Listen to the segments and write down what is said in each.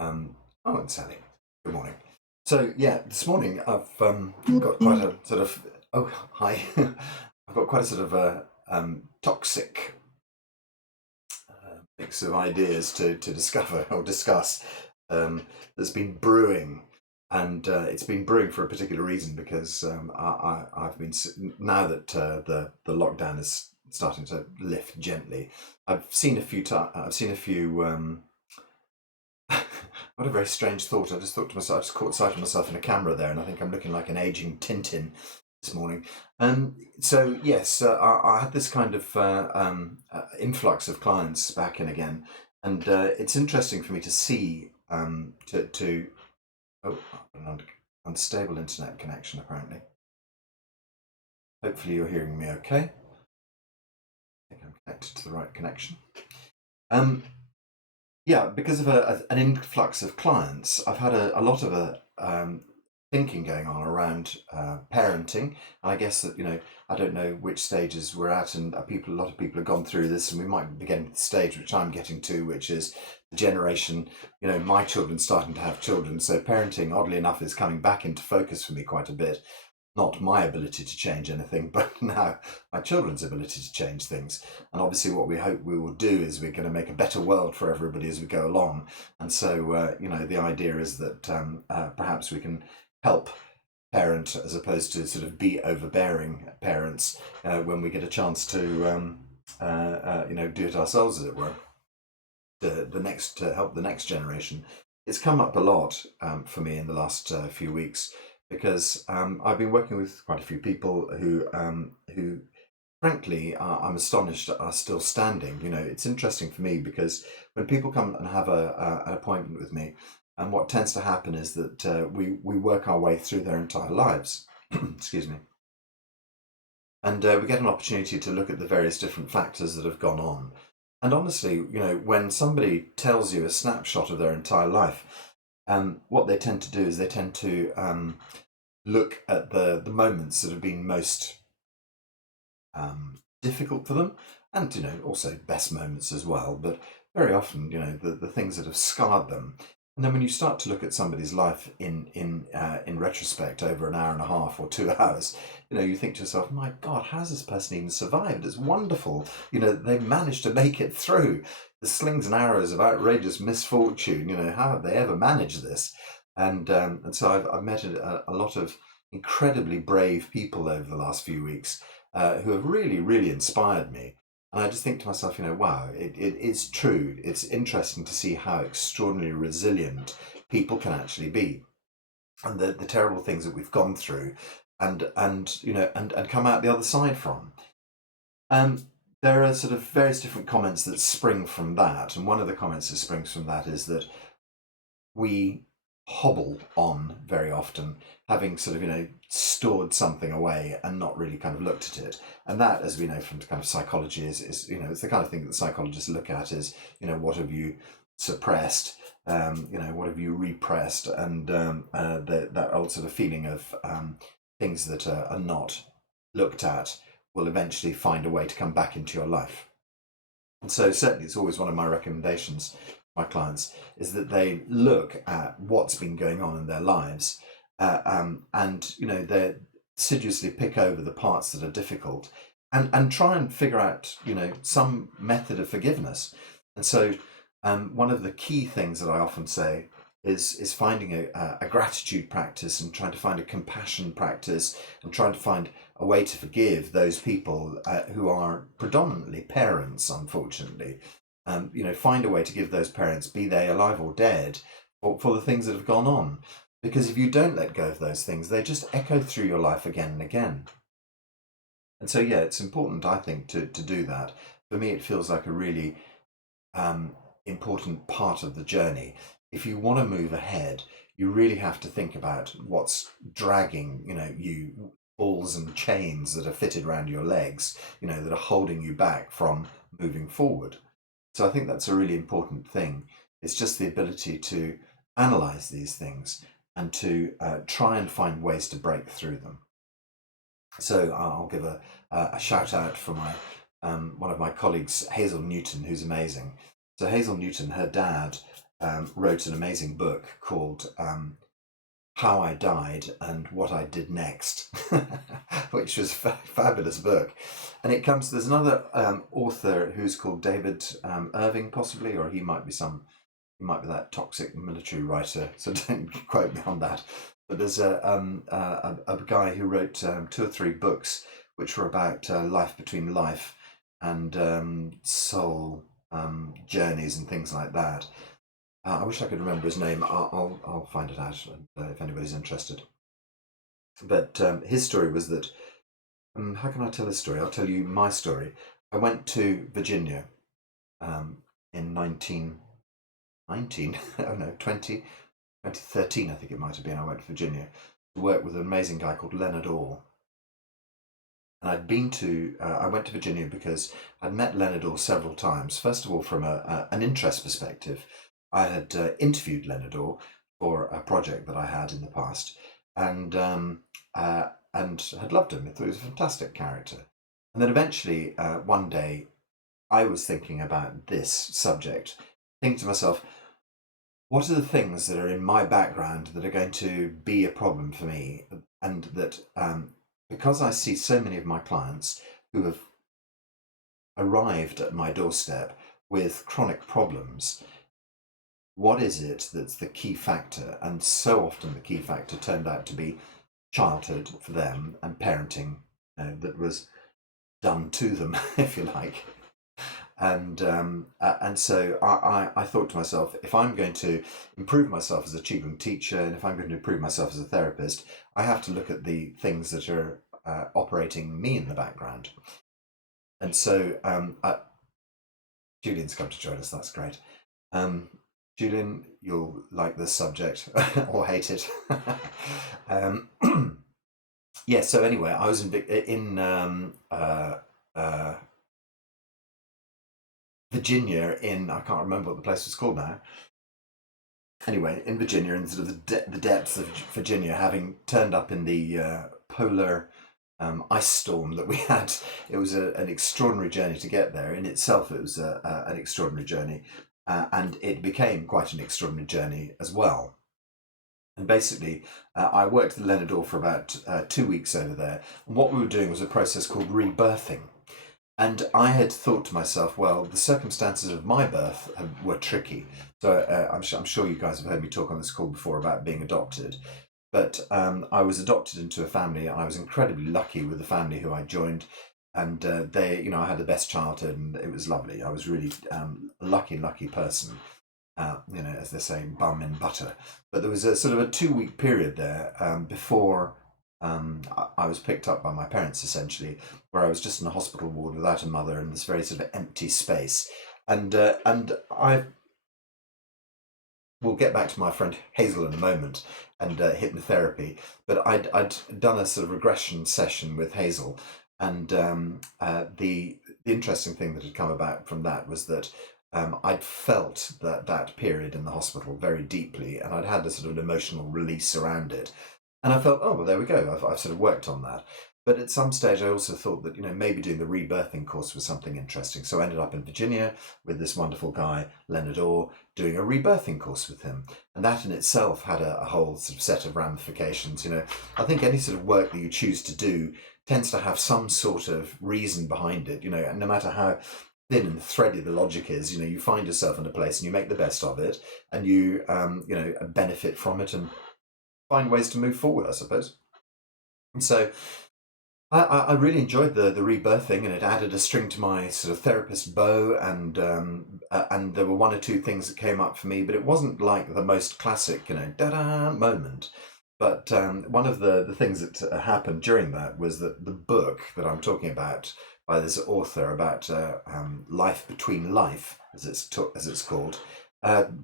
Oh, and Sally. Good morning. So yeah, this morning I've got quite a sort of hi. I've got quite a sort of a toxic mix of ideas to discover or discuss that's been brewing, and it's been brewing for a particular reason because I've been now that the lockdown is starting to lift gently. I've seen a few I've seen a few. What a very strange thought. I just thought to myself, I just caught sight of myself in a camera there, and I think I'm looking like an aging Tintin this morning. So yes, I had this kind of influx of clients back in again, and it's interesting for me to see to oh, an unstable internet connection apparently. Hopefully you're hearing me okay. I think I'm connected to the right connection. Yeah, because of an influx of clients, I've had a lot of thinking going on around parenting. And I guess that, I don't know which stages we're at, and a lot of people have gone through this, and we might be getting to the stage which I'm getting to, which is the generation, my children starting to have children. So parenting, oddly enough, is coming back into focus for me quite a bit. Not my ability to change anything, but now my children's ability to change things. And obviously, what we hope we will do is we're going to make a better world for everybody as we go along. And so, the idea is that perhaps we can help parent as opposed to sort of be overbearing parents when we get a chance to, do it ourselves, as it were. To help the next generation. It's come up a lot for me in the last few weeks because I've been working with quite a few people who frankly I'm astonished are still standing. It's interesting for me because when people come and have an appointment with me, and what tends to happen is that we work our way through their entire lives. Excuse me. And we get an opportunity to look at the various different factors that have gone on. And honestly, when somebody tells you a snapshot of their entire life, what they tend to do is they tend to look at the moments that have been most difficult for them, and also best moments as well. But very often, the things that have scarred them. And then when you start to look at somebody's life in retrospect over an hour and a half or 2 hours, you think to yourself, my God, how's this person even survived? It's wonderful. They've managed to make it through the slings and arrows of outrageous misfortune. How have they ever managed this? And so I've met a lot of incredibly brave people over the last few weeks who have really, really inspired me. And I just think to myself, wow, it is true. It's interesting to see how extraordinarily resilient people can actually be, and the terrible things that we've gone through, and come out the other side from. There are sort of various different comments that spring from that, and one of the comments that springs from that is that we hobble on very often, having sort of stored something away and not really kind of looked at it. And that, as we know from kind of psychology, is it's the kind of thing that psychologists look at is what have you suppressed, what have you repressed, and that old sort of feeling of things that are not looked at will eventually find a way to come back into your life. And so certainly it's always one of my recommendations my clients is that they look at what's been going on in their lives, and they assiduously pick over the parts that are difficult, and try and figure out some method of forgiveness. And so one of the key things that I often say is finding a gratitude practice, and trying to find a compassion practice, and trying to find a way to forgive those people who are predominantly parents, unfortunately. Find a way to give those parents, be they alive or dead, for the things that have gone on. Because if you don't let go of those things, they just echo through your life again and again. And so, yeah, it's important, I think, to do that. For me, it feels like a really important part of the journey. If you want to move ahead, you really have to think about what's dragging, you balls and chains that are fitted around your legs, that are holding you back from moving forward. So I think that's a really important thing. It's just the ability to analyze these things and to try and find ways to break through them. So I'll give a shout out for my one of my colleagues, Hazel Newton, who's amazing. So Hazel Newton, her dad wrote an amazing book called How I Died and What I Did Next, which was a fabulous book. And there's another author who's called David Irving, possibly, or he might be that toxic military writer, so don't quote me on that. But there's a guy who wrote 2 or 3 books which were about life between life and soul journeys and things like that. I wish I could remember his name. I'll find it out if anybody's interested. But his story was that. How can I tell his story? I'll tell you my story. I went to Virginia in 2013, I think it might have been. I went to Virginia to work with an amazing guy called Leonard Orr. And I went to Virginia because I'd met Leonard Orr several times. First of all, from an interest perspective, I had interviewed Leonard Orr for a project that I had in the past, and had loved him. I thought he was a fantastic character. And then eventually, one day, I was thinking about this subject, thinking to myself, what are the things that are in my background that are going to be a problem for me? And that because I see so many of my clients who have arrived at my doorstep with chronic problems, what is it that's the key factor? And so often the key factor turned out to be childhood for them and parenting that was done to them, if you like. And so I thought to myself, if I'm going to improve myself as a Qigong teacher, and if I'm going to improve myself as a therapist, I have to look at the things that are operating me in the background. And so Julian's come to join us. That's great. Julian, you'll like this subject or hate it. Yeah. So anyway, I was in Virginia, I can't remember what the place was called now. Anyway, in Virginia, in sort of the depths of Virginia, having turned up in the polar ice storm that we had. It was an extraordinary journey to get there. In itself, it was an extraordinary journey, and it became quite an extraordinary journey as well. And basically, I worked with Leonard Orr for about 2 weeks over there. And what we were doing was a process called rebirthing. And I had thought to myself, well, the circumstances of my birth were tricky. So I'm sure you guys have heard me talk on this call before about being adopted. But I was adopted into a family, and I was incredibly lucky with the family who I joined. And I had the best childhood, and it was lovely. I was really lucky person. As they say, bum in butter. But there was a sort of a 2 week period there before I was picked up by my parents, essentially, where I was just in a hospital ward without a mother in this very sort of empty space. And I will get back to my friend Hazel in a moment and hypnotherapy. But I'd done a sort of regression session with Hazel, and the interesting thing that had come about from that was that I'd felt that period in the hospital very deeply, and I'd had a sort of an emotional release around it. And I felt, oh, well, there we go. I've sort of worked on that. But at some stage, I also thought that, maybe doing the rebirthing course was something interesting. So I ended up in Virginia with this wonderful guy, Leonard Orr, doing a rebirthing course with him. And that in itself had a whole sort of set of ramifications. I think any sort of work that you choose to do tends to have some sort of reason behind it, and no matter how thin and thready the logic is, you find yourself in a place and you make the best of it, and you benefit from it and find ways to move forward, I suppose. And so I really enjoyed the rebirthing, and it added a string to my sort of therapist bow, and there were 1 or 2 things that came up for me, but it wasn't like the most classic, da-da moment. But one of the things that happened during that was that the book that I'm talking about by this author about life between life, as it's called,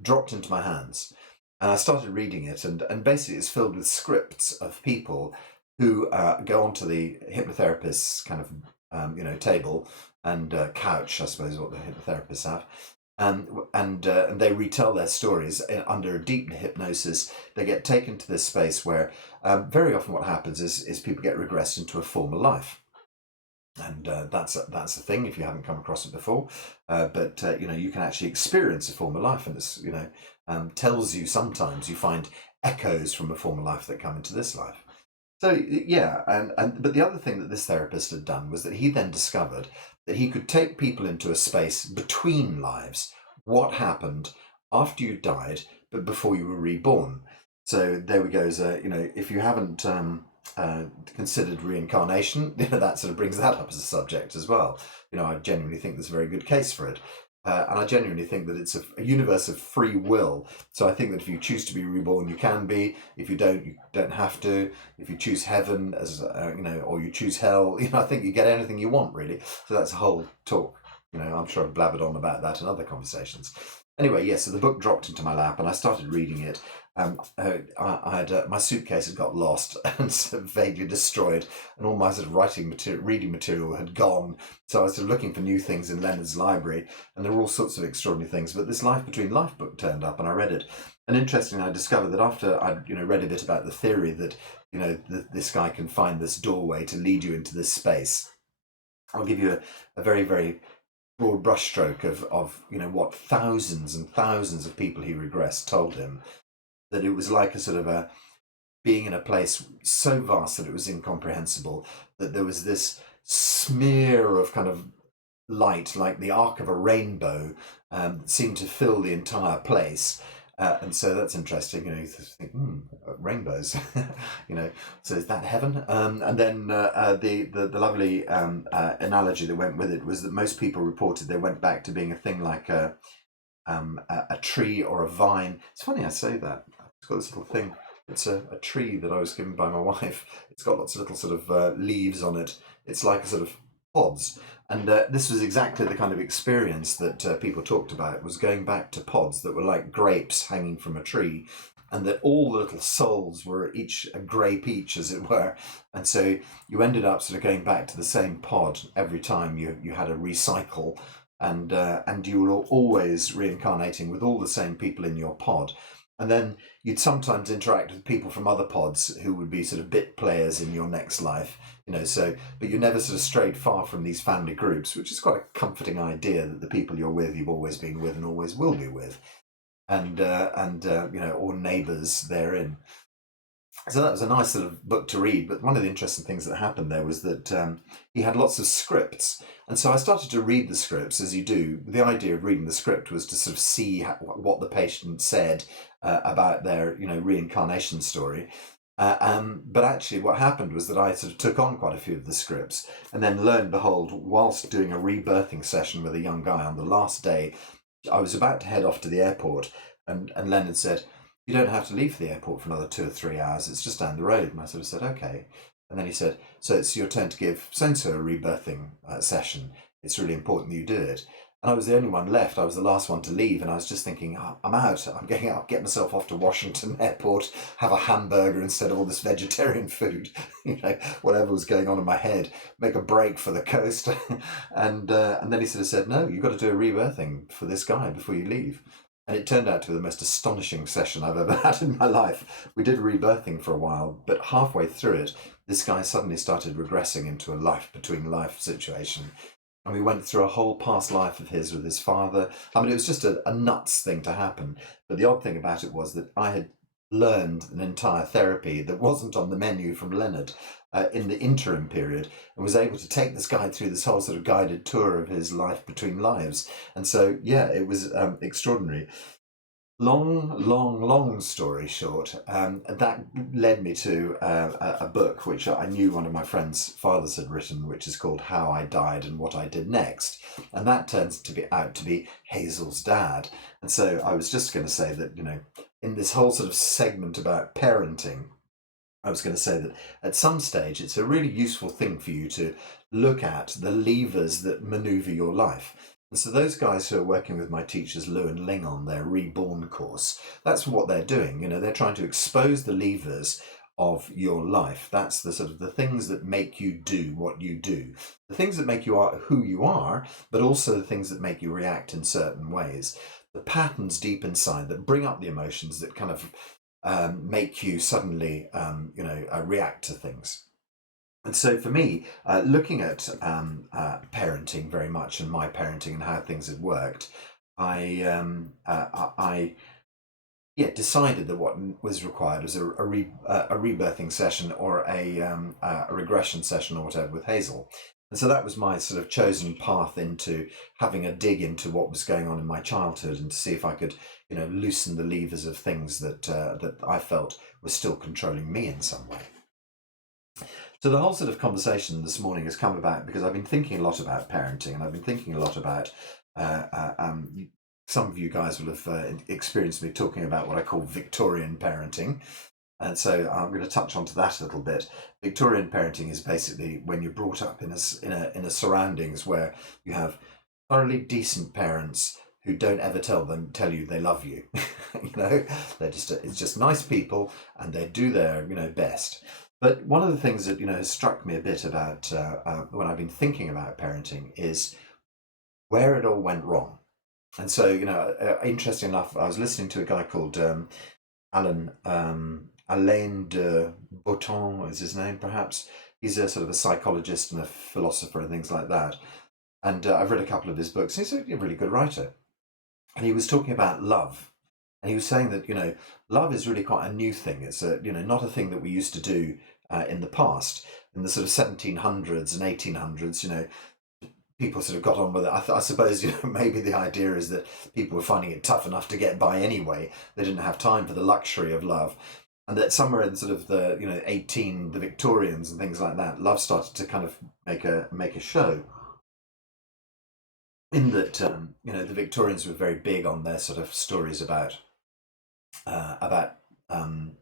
dropped into my hands. And I started reading it, and basically it's filled with scripts of people who go onto the hypnotherapist's kind of table and couch, I suppose, what the hypnotherapists have, and they retell their stories under deep hypnosis. They get taken to this space where very often what happens is people get regressed into a former life. And that's a thing if you haven't come across it before. But you can actually experience a former life, and it's tells you sometimes you find echoes from a former life that come into this life. So yeah, and but the other thing that this therapist had done was that he then discovered that he could take people into a space between lives. What happened after you died, but before you were reborn? So there we go. So if you haven't considered reincarnation, that sort of brings that up as a subject as well. I genuinely think there's a very good case for it. And I genuinely think that it's a universe of free will. So I think that if you choose to be reborn, you can be. If you don't have to. If you choose heaven or you choose hell, I think you get anything you want, really. So that's a whole talk. I'm sure I've blabbered on about that in other conversations. Anyway, so the book dropped into my lap and I started reading it. I had my suitcase had got lost and vaguely destroyed, and all my sort of reading material had gone. So I was sort of looking for new things in Leonard's library, and there were all sorts of extraordinary things. But this Life Between Life book turned up, and I read it. And interestingly, I discovered that after I'd read a bit about the theory that this guy can find this doorway to lead you into this space. I'll give you a very, very broad brushstroke of what thousands and thousands of people he regressed told him, that it was like a sort of a being in a place so vast that it was incomprehensible, that there was this smear of kind of light, like the arc of a rainbow, that seemed to fill the entire place. And so that's interesting, you think, rainbows, so is that heaven? And then the lovely analogy that went with it was that most people reported they went back to being a thing like a tree or a vine. It's funny I say that. It's got this little thing. It's a tree that I was given by my wife. It's got lots of little sort of leaves on it. It's like a sort of pods. And this was exactly the kind of experience that people talked about, was going back to pods that were like grapes hanging from a tree, and that all the little souls were each a grape each, as it were. And so you ended up sort of going back to the same pod every time you had a recycle, and you were always reincarnating with all the same people in your pod. And then you'd sometimes interact with people from other pods who would be sort of bit players in your next life, but you never sort of strayed far from these family groups, which is quite a comforting idea that the people you're with, you've always been with and always will be with, and or neighbours therein. So that was a nice sort of book to read. But one of the interesting things that happened there was that he had lots of scripts. And so I started to read the scripts, as you do. The idea of reading the script was to sort of see what the patient said about their, reincarnation story. But actually what happened was that I sort of took on quite a few of the scripts, and then lo and behold, whilst doing a rebirthing session with a young guy on the last day, I was about to head off to the airport, and Leonard said, "You don't have to leave the airport for another 2 or 3 hours. It's just down the road." And I sort of said, "Okay." And then he said, "So it's your turn to give so-and-so a rebirthing session. It's really important that you do it." And I was the only one left. I was the last one to leave. And I was just thinking, I'm out. I'm getting out, get myself off to Washington Airport, have a hamburger instead of all this vegetarian food, whatever was going on in my head, make a break for the coast. And then he sort of said, "No, you've got to do a rebirthing for this guy before you leave." And it turned out to be the most astonishing session I've ever had in my life. We did rebirthing for a while, but halfway through it, this guy suddenly started regressing into a life between life situation. And we went through a whole past life of his with his father. I mean, it was just a nuts thing to happen. But the odd thing about it was that I had learned an entire therapy that wasn't on the menu from Leonard in the interim period, and was able to take this guy through this whole sort of guided tour of his life between lives. And so, it was extraordinary. Long story short, that led me to a book which I knew one of my friend's fathers had written, which is called How I Died and What I Did Next. And that turns out to be Hazel's dad. And so I was just going to say that, in this whole sort of segment about parenting, I was going to say that at some stage it's a really useful thing for you to look at the levers that maneuver your life. And so those guys who are working with my teachers, Lou and Ling, on their Reborn course, that's what they're doing. They're trying to expose the levers of your life. That's the sort of the things that make you do what you do, the things that make you are who you are, but also the things that make you react in certain ways, the patterns deep inside that bring up the emotions that kind of make you suddenly, react to things. And so for me, looking at parenting very much and my parenting and how things had worked, I yeah, decided that what was required was a rebirthing session or a regression session or whatever with Hazel. And so that was my sort of chosen path into having a dig into what was going on in my childhood and to see if I could, loosen the levers of things that I felt were still controlling me in some way. So the whole sort of conversation this morning has come about because I've been thinking a lot about parenting, and I've been thinking a lot about. Uh, uh, um, some of you guys will have experienced me talking about what I call Victorian parenting, and so I'm going to touch onto that a little bit. Victorian parenting is basically when you're brought up in a surroundings where you have thoroughly decent parents who don't ever tell you they love you. They're just it's just nice people, and they do their best. But one of the things that has struck me a bit about when I've been thinking about parenting is where it all went wrong. And so interesting enough, I was listening to a guy called Alain de Botton is his name, perhaps. He's a sort of a psychologist and a philosopher and things like that. And I've read a couple of his books. He's a really good writer. And he was talking about love. And he was saying that, love is really quite a new thing. It's not a thing that we used to do in the past. In the sort of 1700s and 1800s, people sort of got on with it. I suppose maybe the idea is that people were finding it tough enough to get by anyway. They didn't have time for the luxury of love. And that somewhere in sort of the the Victorians and things like that, love started to kind of make a show. In that the Victorians were very big on their sort of stories about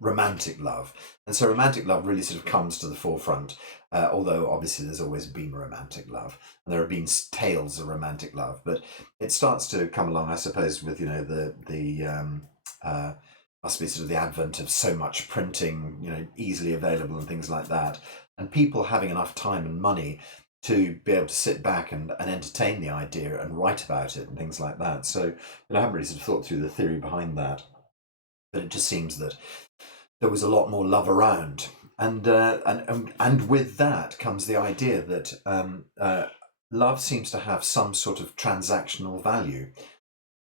romantic love, and so romantic love really sort of comes to the forefront. Although obviously there's always been romantic love, and there have been tales of romantic love, but it starts to come along, I suppose, with the must be sort of the advent of so much printing, easily available and things like that, and people having enough time and money to be able to sit back and entertain the idea and write about it and things like that. So I haven't really sort of thought through the theory behind that, but it just seems that there was a lot more love around, and with that comes the idea that love seems to have some sort of transactional value.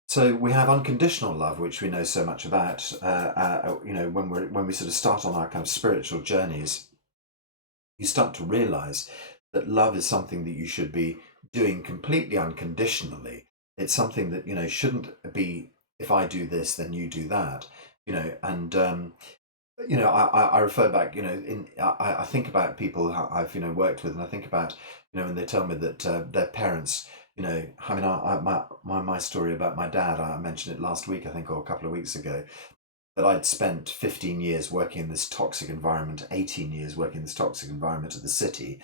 So we have unconditional love, which we know so much about. When we sort of start on our kind of spiritual journeys, you start to realize that love is something that you should be doing completely unconditionally. It's something that shouldn't be, if I do this, then you do that. And I refer back, I think about people I've worked with, and I think about when they tell me that their parents, I mean, my story about my dad, I mentioned it last week, I think, or a couple of weeks ago, that I'd spent 15 years working in this toxic environment, 18 years working in this toxic environment of the city.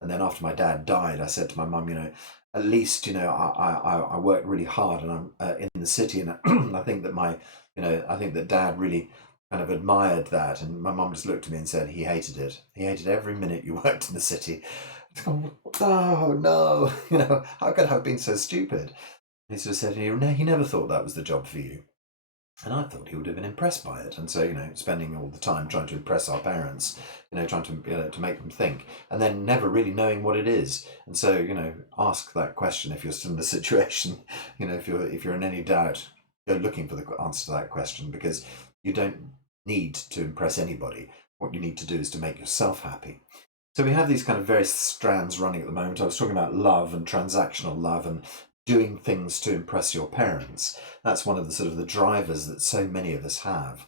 And then after my dad died, I said to my mum, at least, I worked really hard and I'm in the city. And I think that I think that dad really kind of admired that. And my mum just looked at me and said he hated it. He hated every minute you worked in the city. Oh, no, how could I have been so stupid? And he sort of said, he never thought that was the job for you. And I thought he would have been impressed by it. And so, spending all the time trying to impress our parents, trying to make them think, and then never really knowing what it is. And so, ask that question if you're still in the situation. If you're in any doubt, go looking for the answer to that question, because you don't need to impress anybody. What you need to do is to make yourself happy. So we have these kind of various strands running at the moment. I was talking about love and transactional love and doing things to impress your parents. That's one of the sort of the drivers that so many of us have.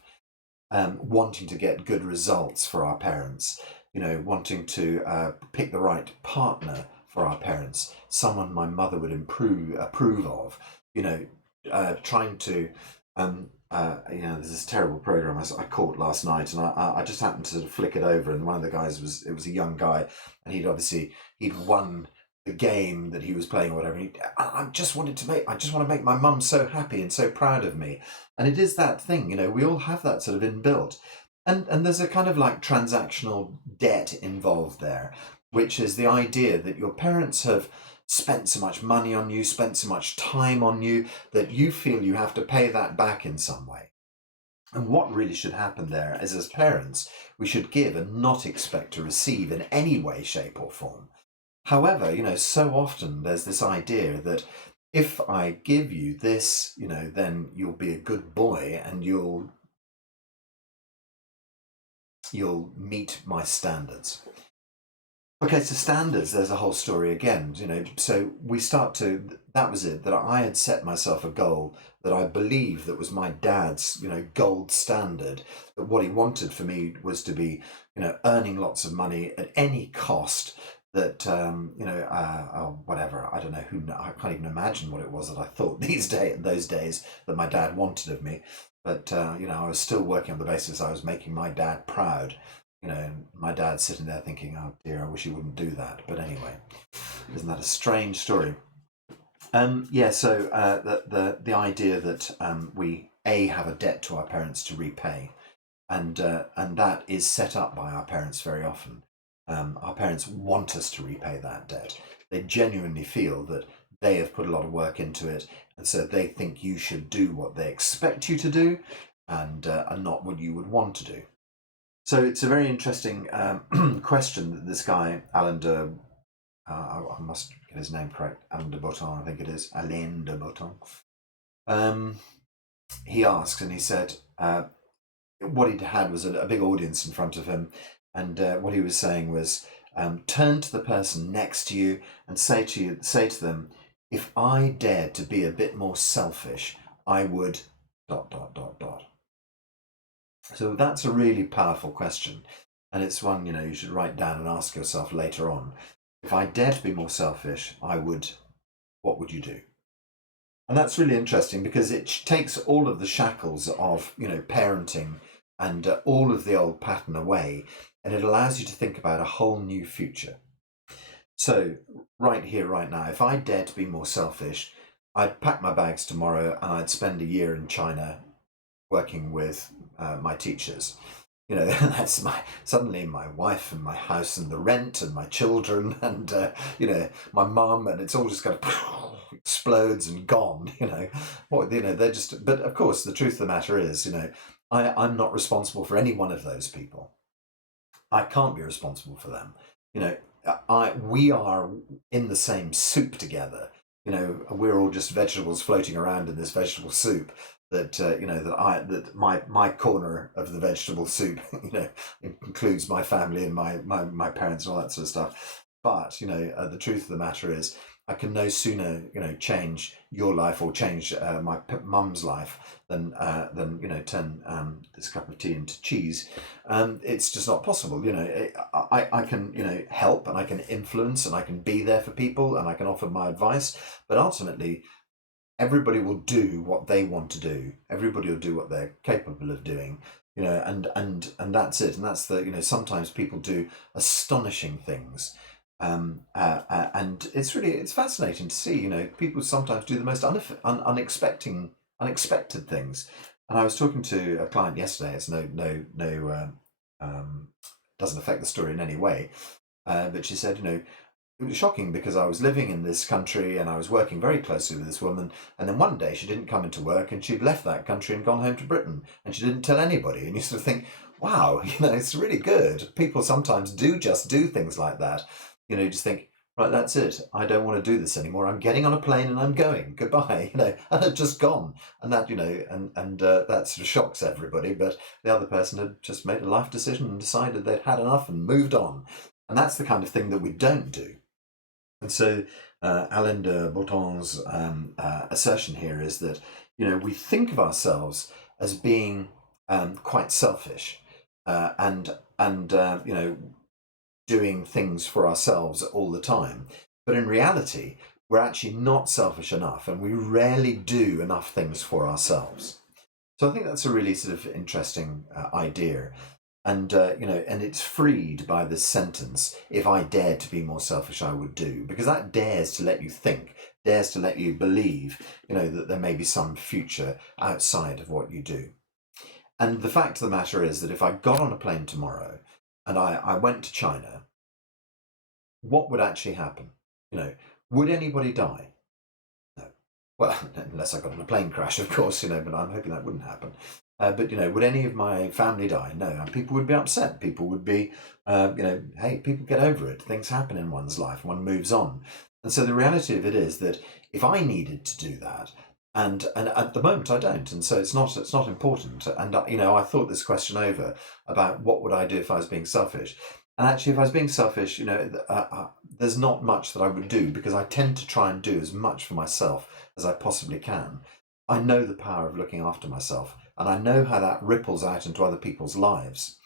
Wanting to get good results for our parents, wanting to pick the right partner for our parents, someone my mother would approve of, trying to there's this terrible program I caught last night, and I just happened to sort of flick it over, and one of the guys was a young guy, and he'd won the game that he was playing or whatever. I just want to make my mum so happy and so proud of me, and it is that thing, we all have that sort of inbuilt, and there's a kind of like transactional debt involved there, which is the idea that your parents have spent so much money on you, spent so much time on you, that you feel you have to pay that back in some way. And what really should happen there is, as parents, we should give and not expect to receive in any way, shape, or form. However, so often there's this idea that if I give you this, then you'll be a good boy and you'll meet my standards. Okay, so standards, there's a whole story again, so that was it, that I had set myself a goal that I believe that was my dad's, gold standard, that what he wanted for me was to be, earning lots of money at any cost, that, whatever, I don't know I can't even imagine what it was that I thought those days that my dad wanted of me, but, I was still working on the basis I was making my dad proud. My dad's sitting there thinking, "Oh dear, I wish he wouldn't do that." But anyway, isn't that a strange story? Yeah. So the idea that we have a debt to our parents to repay, and that is set up by our parents very often. Our parents want us to repay that debt. They genuinely feel that they have put a lot of work into it, and so they think you should do what they expect you to do, and not what you would want to do. So it's a very interesting question that this guy, I must get his name correct, Alain de Botton, I think it is, Alain de Botton. He asks, and he said, what he had was a big audience in front of him, and what he was saying was, turn to the person next to you and say to them, if I dared to be a bit more selfish, I would ... So that's a really powerful question. And it's one, you should write down and ask yourself later on. If I dared to be more selfish, what would you do? And that's really interesting because it takes all of the shackles of, parenting and all of the old pattern away. And it allows you to think about a whole new future. So right here, right now, if I dared to be more selfish, I'd pack my bags tomorrow and I'd spend a year in China working with my teachers. That's suddenly my wife and my house and the rent and my children and my mum, and it's all just kind of explodes and gone. They're just. But of course, the truth of the matter is, I'm not responsible for any one of those people. I can't be responsible for them. We are in the same soup together. We're all just vegetables floating around in this vegetable soup. That my corner of the vegetable soup, includes my family and my parents and all that sort of stuff. But the truth of the matter is, I can no sooner change your life or change my mum's life than turn this cup of tea into cheese. It's just not possible. I can help and I can influence and I can be there for people and I can offer my advice, but ultimately everybody will do what they want to do. Everybody will do what they're capable of doing, and that's it. And that's sometimes people do astonishing things, and it's fascinating to see. People sometimes do the most unexpected things. And I was talking to a client yesterday. It's doesn't affect the story in any way, but she said, it was shocking because I was living in this country and I was working very closely with this woman, and then one day she didn't come into work and she'd left that country and gone home to Britain and she didn't tell anybody. And you sort of think, wow, it's really good. People sometimes do just do things like that. You just think, right, that's it. I don't want to do this anymore. I'm getting on a plane and I'm going. Goodbye. And I'd just gone. And that, that sort of shocks everybody. But the other person had just made a life decision and decided they'd had enough and moved on. And that's the kind of thing that we don't do. And so Alain de Botton's assertion here is that, we think of ourselves as being quite selfish and doing things for ourselves all the time. But in reality, we're actually not selfish enough and we rarely do enough things for ourselves. So I think that's a really sort of interesting idea. And, and it's freed by this sentence, if I dared to be more selfish, I would do. Because that dares to let you think, dares to let you believe, that there may be some future outside of what you do. And the fact of the matter is that if I got on a plane tomorrow and I went to China, what would actually happen? Would anybody die? No. Well, unless I got in a plane crash, of course, but I'm hoping that wouldn't happen. But would any of my family die? No, and people would be upset. People would be, hey, people get over it. Things happen in one's life. One moves on, and so the reality of it is that if I needed to do that, and at the moment I don't, and so it's not important. And I thought this question over about what would I do if I was being selfish. And actually, if I was being selfish, there's not much that I would do because I tend to try and do as much for myself as I possibly can. I know the power of looking after myself, and I know how that ripples out into other people's lives.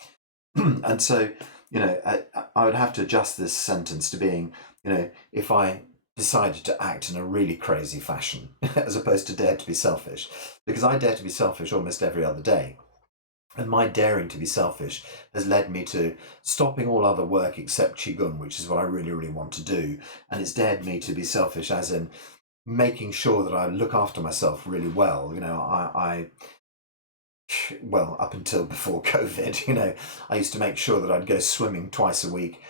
And so, I would have to adjust this sentence to being, if I decided to act in a really crazy fashion, as opposed to dare to be selfish, because I dare to be selfish almost every other day. And my daring to be selfish has led me to stopping all other work except Qigong, which is what I really, really want to do. And it's dared me to be selfish, as in making sure that I look after myself really well. Well, up until before COVID, I used to make sure that I'd go swimming twice a week,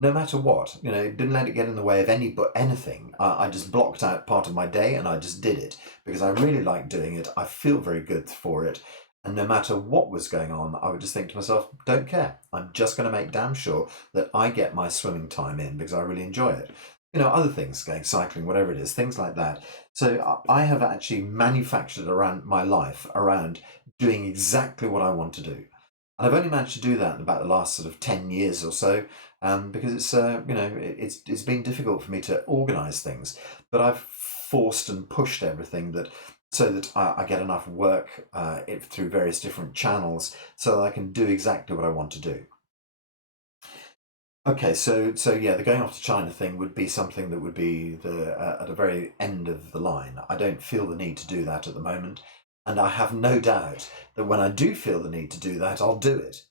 no matter what. Didn't let it get in the way of anything. I just blocked out part of my day and I just did it because I really like doing it. I feel very good for it. And no matter what was going on, I would just think to myself, don't care. I'm just going to make damn sure that I get my swimming time in because I really enjoy it. Other things, going cycling, whatever it is, things like that. So I have actually manufactured around my life around doing exactly what I want to do. And I've only managed to do that in about the last sort of 10 years or so, because it's been difficult for me to organise things. But I've forced and pushed everything so that I get enough work through various different channels so that I can do exactly what I want to do. Okay, so yeah, the going off to China thing would be something that would be at the very end of the line. I don't feel the need to do that at the moment, and I have no doubt that when I do feel the need to do that, I'll do it.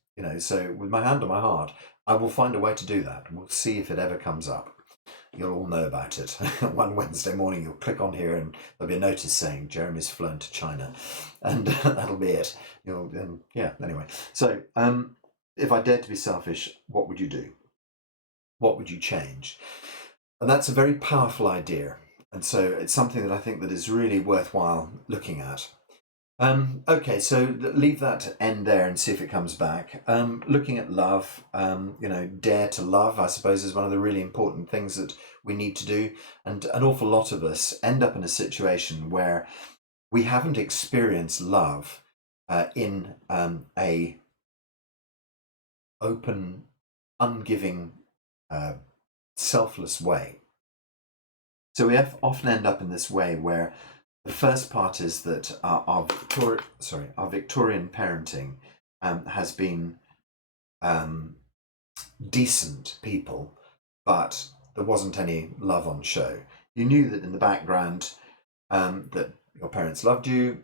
So with my hand on my heart, I will find a way to do that. We'll see if it ever comes up. You'll all know about it. One Wednesday morning, you'll click on here, and there'll be a notice saying Jeremy's flown to China, and that'll be it. Yeah. Anyway, so if I dared to be selfish, what would you do? What would you change? And that's a very powerful idea. And so it's something that I think that is really worthwhile looking at. Okay, so leave that end there and see if it comes back. Looking at love, dare to love, I suppose, is one of the really important things that we need to do. And an awful lot of us end up in a situation where we haven't experienced love in a open, ungiving, selfless way. So we often end up in this way where the first part is that our Victorian parenting has been decent people, but there wasn't any love on show. You knew that in the background that your parents loved you.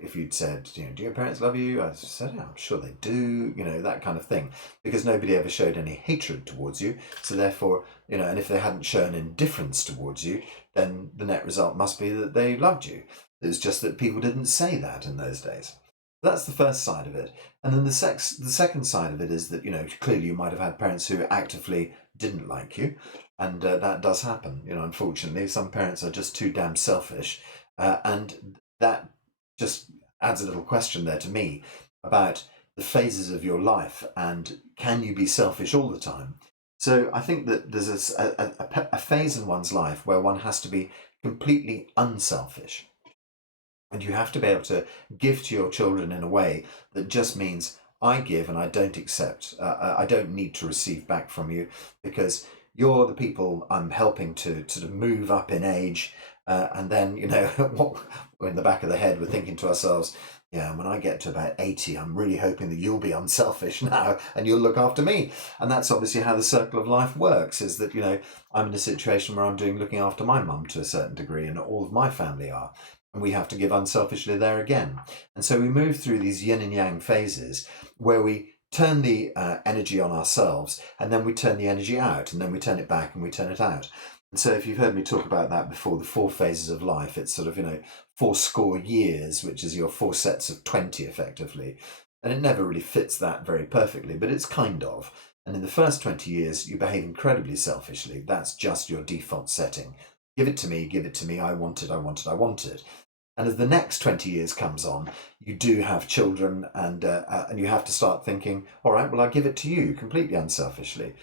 If you'd said, do your parents love you? I said, yeah, I'm sure they do, that kind of thing, because nobody ever showed any hatred towards you. So therefore, and if they hadn't shown indifference towards you, then the net result must be that they loved you. It was just that people didn't say that in those days. That's the first side of it. And then the second side of it is that, clearly you might have had parents who actively didn't like you. And that does happen. Unfortunately, some parents are just too damn selfish. And that just adds a little question there to me about the phases of your life and can you be selfish all the time? So I think that there's a phase in one's life where one has to be completely unselfish. And you have to be able to give to your children in a way that just means I give and I don't accept. I don't need to receive back from you because you're the people I'm helping to sort of move up in age. And then, we're in the back of the head, we're thinking to ourselves, yeah, when I get to about 80, I'm really hoping that you'll be unselfish now and you'll look after me. And that's obviously how the circle of life works, is that, I'm in a situation where I'm looking after my mum to a certain degree and all of my family are. And we have to give unselfishly there again. And so we move through these yin and yang phases where we turn the energy on ourselves and then we turn the energy out and then we turn it back and we turn it out. And so if you've heard me talk about that before, the 4 phases of life, it's sort of, 4 years, which is your 4 sets of 20 effectively. And it never really fits that very perfectly, but it's kind of. And in the first 20 years, you behave incredibly selfishly. That's just your default setting. Give it to me, I want it, I want it, I want it. And as the next 20 years comes on, you do have children, and you have to start thinking, all right, well, I'll give it to you completely unselfishly.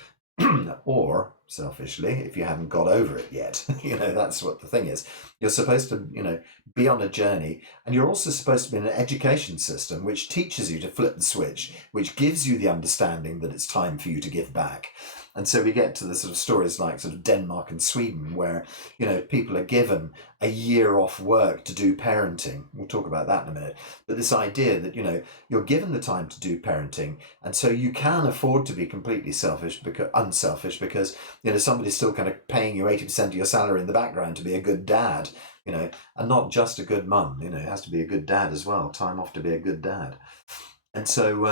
Or selfishly, if you haven't got over it yet. That's what the thing is. You're supposed to, be on a journey, and you're also supposed to be in an education system which teaches you to flip the switch, which gives you the understanding that it's time for you to give back. And so we get to the sort of stories like sort of Denmark and Sweden, where people are given a year off work to do parenting. We'll talk about that in a minute. But this idea that you're given the time to do parenting, and so you can afford to be completely unselfish, because somebody's still kind of paying you 80% of your salary in the background to be a good dad, and not just a good mum. It has to be a good dad as well. Time off to be a good dad. And so,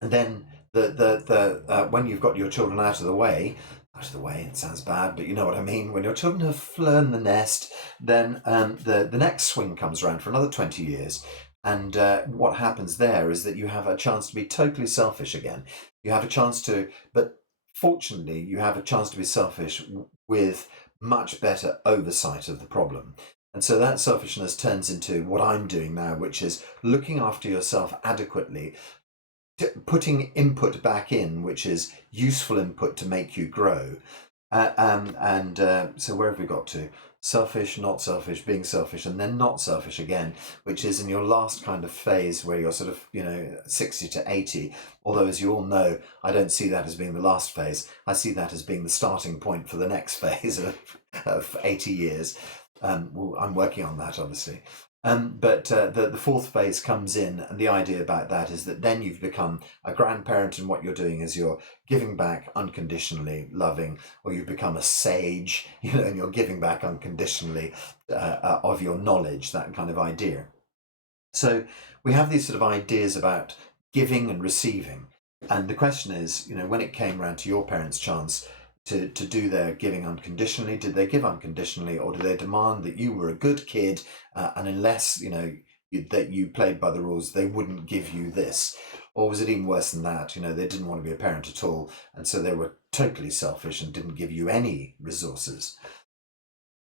and then the when you've got your children out of the way, it sounds bad, but you know what I mean. When your children have flown the nest, then the next swing comes around for another 20 years. And what happens there is that you have a chance to be totally selfish again. You have a chance to, but fortunately, you have a chance to be selfish with much better oversight of the problem. And so that selfishness turns into what I'm doing now, which is looking after yourself adequately, putting input back in, which is useful input to make you grow. So where have we got to? Selfish, not selfish, being selfish, and then not selfish again, which is in your last kind of phase where you're sort of, 60 to 80. Although, as you all know, I don't see that as being the last phase. I see that as being the starting point for the next phase of 80 years. I'm working on that, obviously. But the fourth phase comes in, and the idea about that is that then you've become a grandparent, and what you're doing is you're giving back unconditionally, loving, or you've become a sage, and you're giving back unconditionally of your knowledge, that kind of idea. So we have these sort of ideas about giving and receiving. And the question is, when it came round to your parents' chance to do their giving unconditionally, did they give unconditionally, or did they demand that you were a good kid, and unless that you played by the rules, they wouldn't give you this? Or was it even worse than that? They didn't want to be a parent at all, and so they were totally selfish and didn't give you any resources.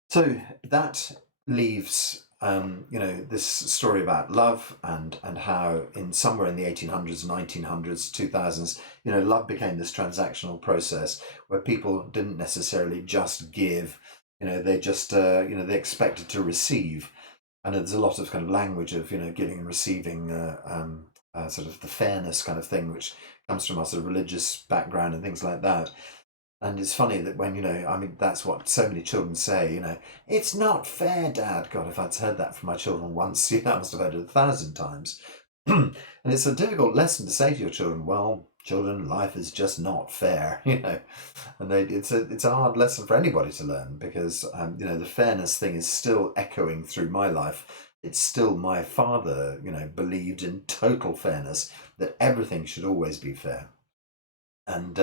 So that leaves this story about love, and how somewhere in the 1800s, 1900s, 2000s, love became this transactional process where people didn't necessarily just give, they just, they expected to receive. And there's a lot of kind of language of, giving and receiving, sort of the fairness kind of thing, which comes from our sort of religious background and things like that. And it's funny that when, that's what so many children say, it's not fair, Dad. God, if I'd heard that from my children once, I must have heard it 1,000 times. And it's a difficult lesson to say to your children, well, children, life is just not fair, And it's a hard lesson for anybody to learn, because, the fairness thing is still echoing through my life. It's still, my father, believed in total fairness, that everything should always be fair. And,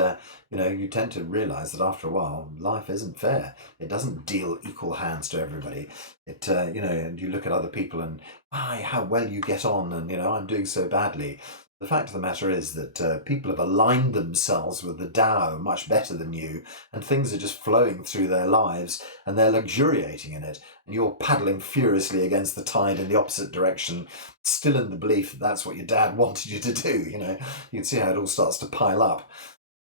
you tend to realize that after a while, life isn't fair. It doesn't deal equal hands to everybody. And you look at other people and, how well you get on, and, I'm doing so badly. The fact of the matter is that people have aligned themselves with the Tao much better than you, and things are just flowing through their lives, and they're luxuriating in it. And you're paddling furiously against the tide in the opposite direction, still in the belief that that's what your dad wanted you to do. You can see how it all starts to pile up.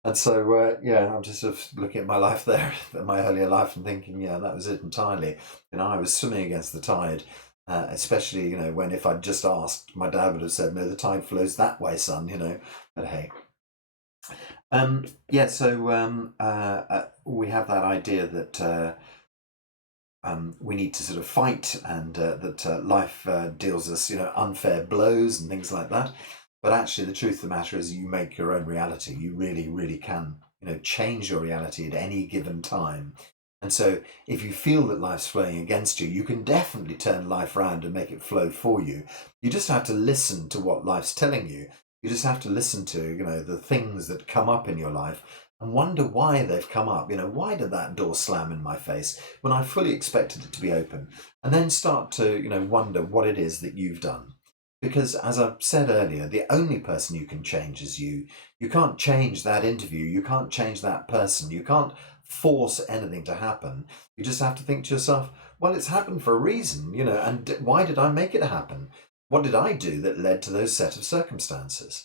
And so, I'm just sort of looking at my life there, my earlier life, and thinking, that was it entirely. I was swimming against the tide, especially, when if I'd just asked, my dad would have said, no, the tide flows that way, son, But hey. We have that idea that we need to sort of fight, and that life deals us, unfair blows and things like that. But actually, the truth of the matter is, you make your own reality. You really, really can, change your reality at any given time. And so, if you feel that life's flowing against you, you can definitely turn life around and make it flow for you. You just have to listen to what life's telling you. You just have to listen to, the things that come up in your life, and wonder why they've come up. Why did that door slam in my face when I fully expected it to be open? And then start to, wonder what it is that you've done. Because, as I said earlier, the only person you can change is you. You can't change that interview. You can't change that person. You can't force anything to happen. You just have to think to yourself, Well, it's happened for a reason, and why did I make it happen? What did I do that led to those set of circumstances?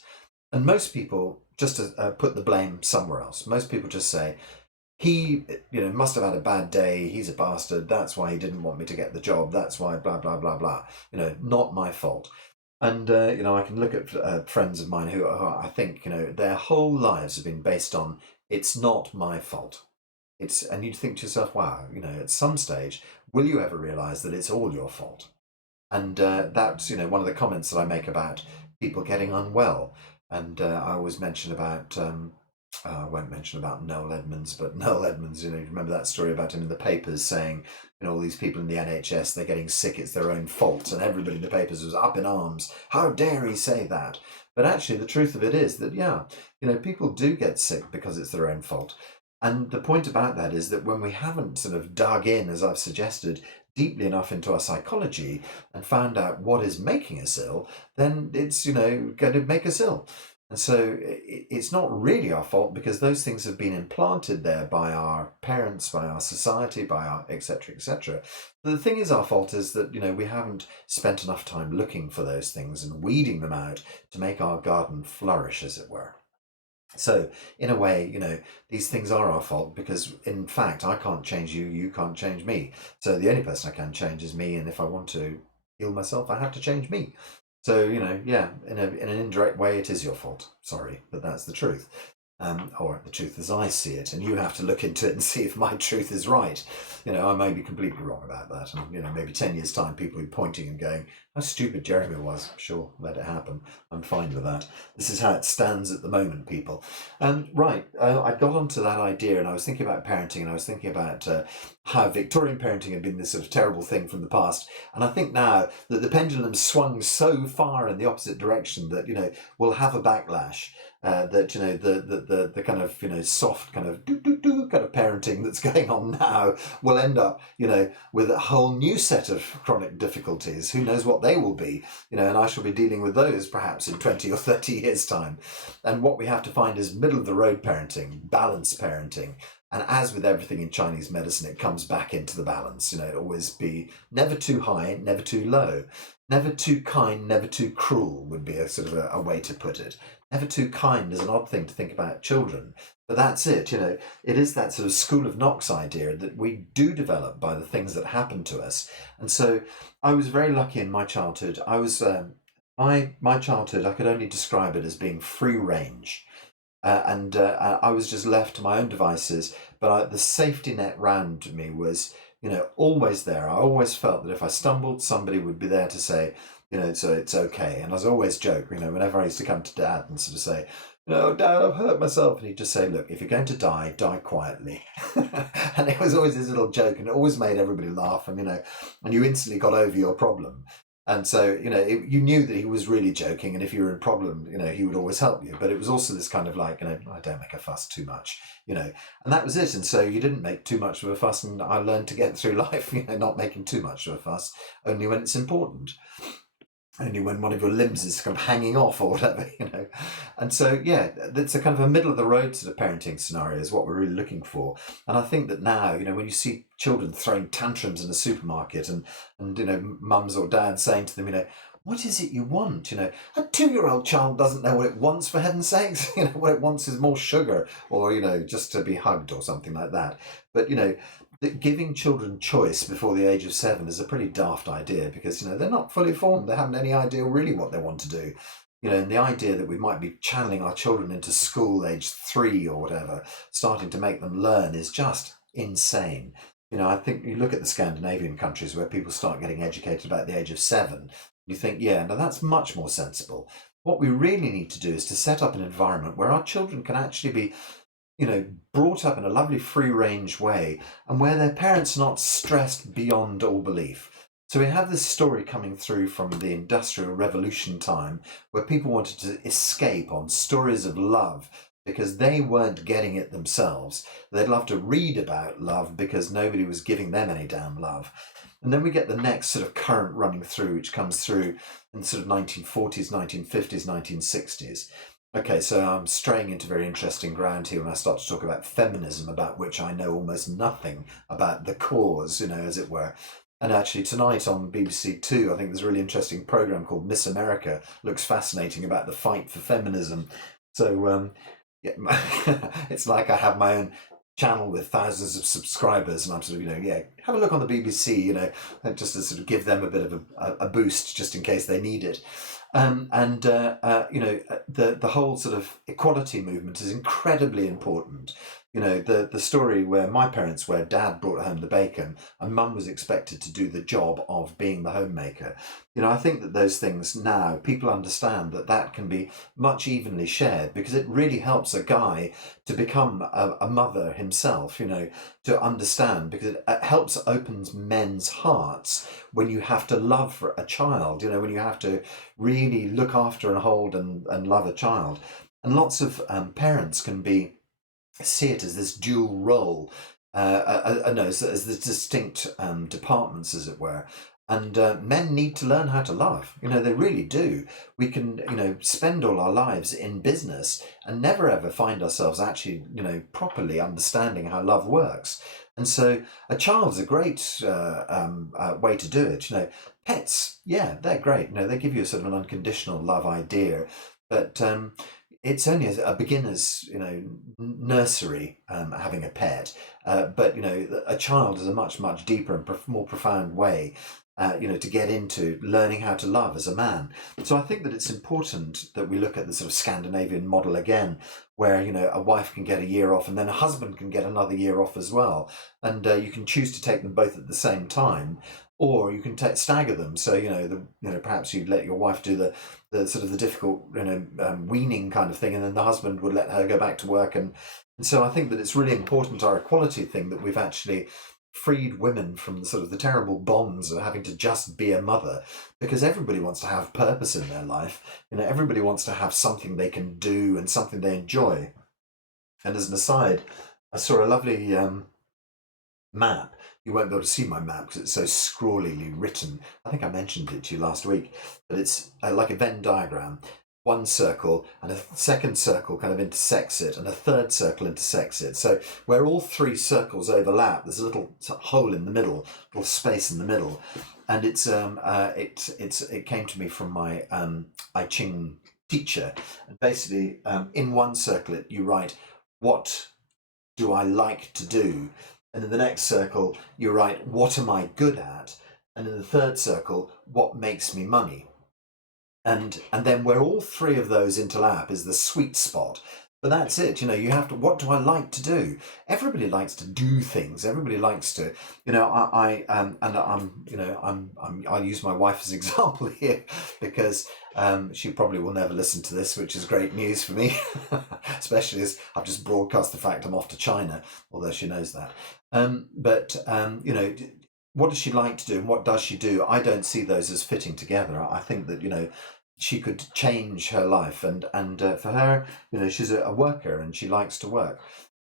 And most people just put the blame somewhere else. Most people just say, he, must have had a bad day. He's a bastard. That's why he didn't want me to get the job. That's why blah, blah, blah, blah. Not my fault. And, I can look at friends of mine who I think, their whole lives have been based on, it's not my fault. And you'd think to yourself, wow, at some stage, will you ever realize that it's all your fault? And that's, one of the comments that I make about people getting unwell. And I always mention about, I won't mention about Noel Edmonds, but Noel Edmonds, you remember that story about him in the papers saying, all these people in the NHS, they're getting sick, it's their own fault. And everybody in the papers was up in arms. How dare he say that? But actually, the truth of it is that, yeah, people do get sick because it's their own fault. And the point about that is that when we haven't sort of dug in, as I've suggested, deeply enough into our psychology and found out what is making us ill, then it's, going to make us ill. And so it's not really our fault because those things have been implanted there by our parents, by our society, by our etc., etc. The thing is, our fault is that, we haven't spent enough time looking for those things and weeding them out to make our garden flourish, as it were. So, in a way, these things are our fault because, in fact, I can't change you, you can't change me. So, the only person I can change is me, and if I want to heal myself, I have to change me. So, yeah, in an indirect way, it is your fault. Sorry, but that's the truth. Or the truth as I see it, and you have to look into it and see if my truth is right. I may be completely wrong about that, and maybe 10 years' time, people will be pointing and going, "How stupid Jeremy was." Sure, let it happen. I'm fine with that. This is how it stands at the moment, people. Right, I got onto that idea, and I was thinking about parenting, and I was thinking about how Victorian parenting had been this sort of terrible thing from the past, and I think now that the pendulum swung so far in the opposite direction that we'll have a backlash. That the kind of soft kind of kind of parenting that's going on now will end up with a whole new set of chronic difficulties. Who knows what they will be? And I shall be dealing with those perhaps in 20 or 30 years' time. And what we have to find is middle of the road parenting, balanced parenting. And as with everything in Chinese medicine, it comes back into the balance. It always be never too high, never too low. Never too kind, never too cruel would be a sort of a way to put it. Never too kind is an odd thing to think about children, but that's it. It is that sort of school of Knox idea that we do develop by the things that happen to us. And so I was very lucky in my childhood. I was my childhood, I could only describe it as being free range. And I was just left to my own devices, but the safety net round me was always there. I always felt that if I stumbled, somebody would be there to say, so it's okay. And I was always joke, whenever I used to come to Dad and sort of say, Dad, I've hurt myself. And he'd just say, look, if you're going to die, die quietly. And it was always this little joke, and it always made everybody laugh. And, and you instantly got over your problem. And so, you knew that he was really joking. And if you were in a problem, he would always help you. But it was also this kind of like, I don't make a fuss too much, and that was it. And so you didn't make too much of a fuss. And I learned to get through life, not making too much of a fuss, only when it's important. Only when one of your limbs is kind of hanging off or whatever, And so, yeah, it's a kind of a middle of the road sort of parenting scenario is what we're really looking for. And I think that now, when you see children throwing tantrums in a supermarket and mums or dads saying to them, what is it you want? A 2-year-old child doesn't know what it wants, for heaven's sakes. What it wants is more sugar or, just to be hugged or something like that. But, that giving children choice before the age of 7 is a pretty daft idea because, they're not fully formed. They haven't any idea really what they want to do. And the idea that we might be channeling our children into school age 3 or whatever, starting to make them learn is just insane. I think you look at the Scandinavian countries where people start getting educated about the age of 7. You think, yeah, now that's much more sensible. What we really need to do is to set up an environment where our children can actually be brought up in a lovely free range way and where their parents are not stressed beyond all belief. So we have this story coming through from the Industrial Revolution time where people wanted to escape on stories of love because they weren't getting it themselves. They'd love to read about love because nobody was giving them any damn love. And then we get the next sort of current running through, which comes through in the sort of 1940s, 1950s, 1960s. Okay, so I'm straying into very interesting ground here when I start to talk about feminism, about which I know almost nothing about the cause, as it were. And actually, tonight on BBC Two, I think there's a really interesting program called Miss America. Looks fascinating about the fight for feminism. So yeah, it's like I have my own channel with thousands of subscribers, and I'm sort of, yeah, have a look on the BBC, just to sort of give them a bit of a boost, just in case they need it. And the whole sort of equality movement is incredibly important. The story where dad brought home the bacon and mum was expected to do the job of being the homemaker. I think that those things now, people understand that that can be much evenly shared, because it really helps a guy to become a mother himself, to understand, because it helps opens men's hearts when you have to love a child, when you have to really look after and hold and love a child. And lots of parents can see it as this dual role, no, as the distinct departments, as it were. And men need to learn how to love. They really do. We can, spend all our lives in business and never ever find ourselves actually, properly understanding how love works. And so a child's a great way to do it. Pets, yeah, they're great. They give you a sort of an unconditional love idea, but it's only a beginner's, nursery, having a pet. But a child is a much, much deeper and more profound way, to get into learning how to love as a man. So I think that it's important that we look at the sort of Scandinavian model again, where, a wife can get a year off and then a husband can get another year off as well. And you can choose to take them both at the same time, or you can stagger them. So, perhaps you'd let your wife do the sort of the difficult, weaning kind of thing, and then the husband would let her go back to work. And so I think that it's really important, our equality thing, that we've actually freed women from the sort of the terrible bonds of having to just be a mother, because everybody wants to have purpose in their life. Everybody wants to have something they can do and something they enjoy. And as an aside, I saw a lovely map. You won't be able to see my map because it's so scrawlily written. I think I mentioned it to you last week, but it's like a Venn diagram. One circle and a second circle kind of intersects it, and a third circle intersects it. So where all three circles overlap, there's a little hole in the middle, little space in the middle, and it came to me from my I Ching teacher. And basically, in one circle, you write, "What do I like to do?" And in the next circle, you write, "What am I good at?" And in the third circle, "What makes me money?" And then where all three of those interlap is the sweet spot. But that's it. You have to. What do I like to do? Everybody likes to do things. Everybody likes to. I'll use my wife as an example here, because she probably will never listen to this, which is great news for me, especially as I've just broadcast the fact I'm off to China, although she knows that. What does she like to do and what does she do? I don't see those as fitting together. I think that, she could change her life, and for her, she's a worker and she likes to work.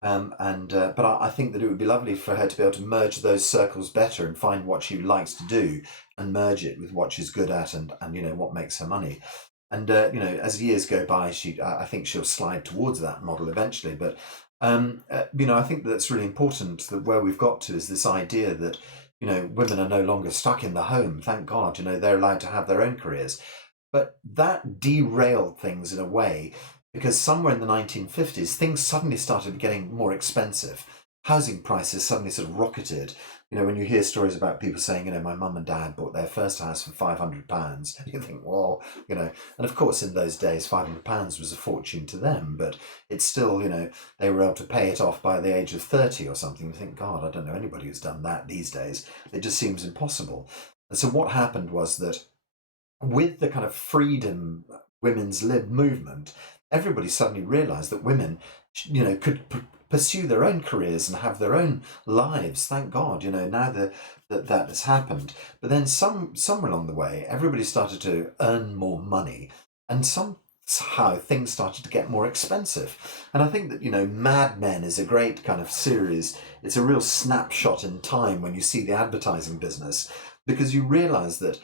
But I think that it would be lovely for her to be able to merge those circles better and find what she likes to do and merge it with what she's good at, and what makes her money. And as years go by, I think she'll slide towards that model eventually. But I think that's really important. That where we've got to is this idea that women are no longer stuck in the home. Thank God, they're allowed to have their own careers. But that derailed things in a way, because somewhere in the 1950s, things suddenly started getting more expensive. Housing prices suddenly sort of rocketed. When you hear stories about people saying, my mum and dad bought their first house for £500, you think, well, and of course in those days, £500 was a fortune to them, but it's still, they were able to pay it off by the age of 30 or something. You think, God, I don't know anybody who's done that these days. It just seems impossible. And so what happened was that with the kind of freedom women's lib movement, everybody suddenly realised that women, could pursue their own careers and have their own lives. Thank God, now that has happened. But then somewhere along the way, everybody started to earn more money, and somehow things started to get more expensive. And I think that, Mad Men is a great kind of series. It's a real snapshot in time when you see the advertising business, because you realise that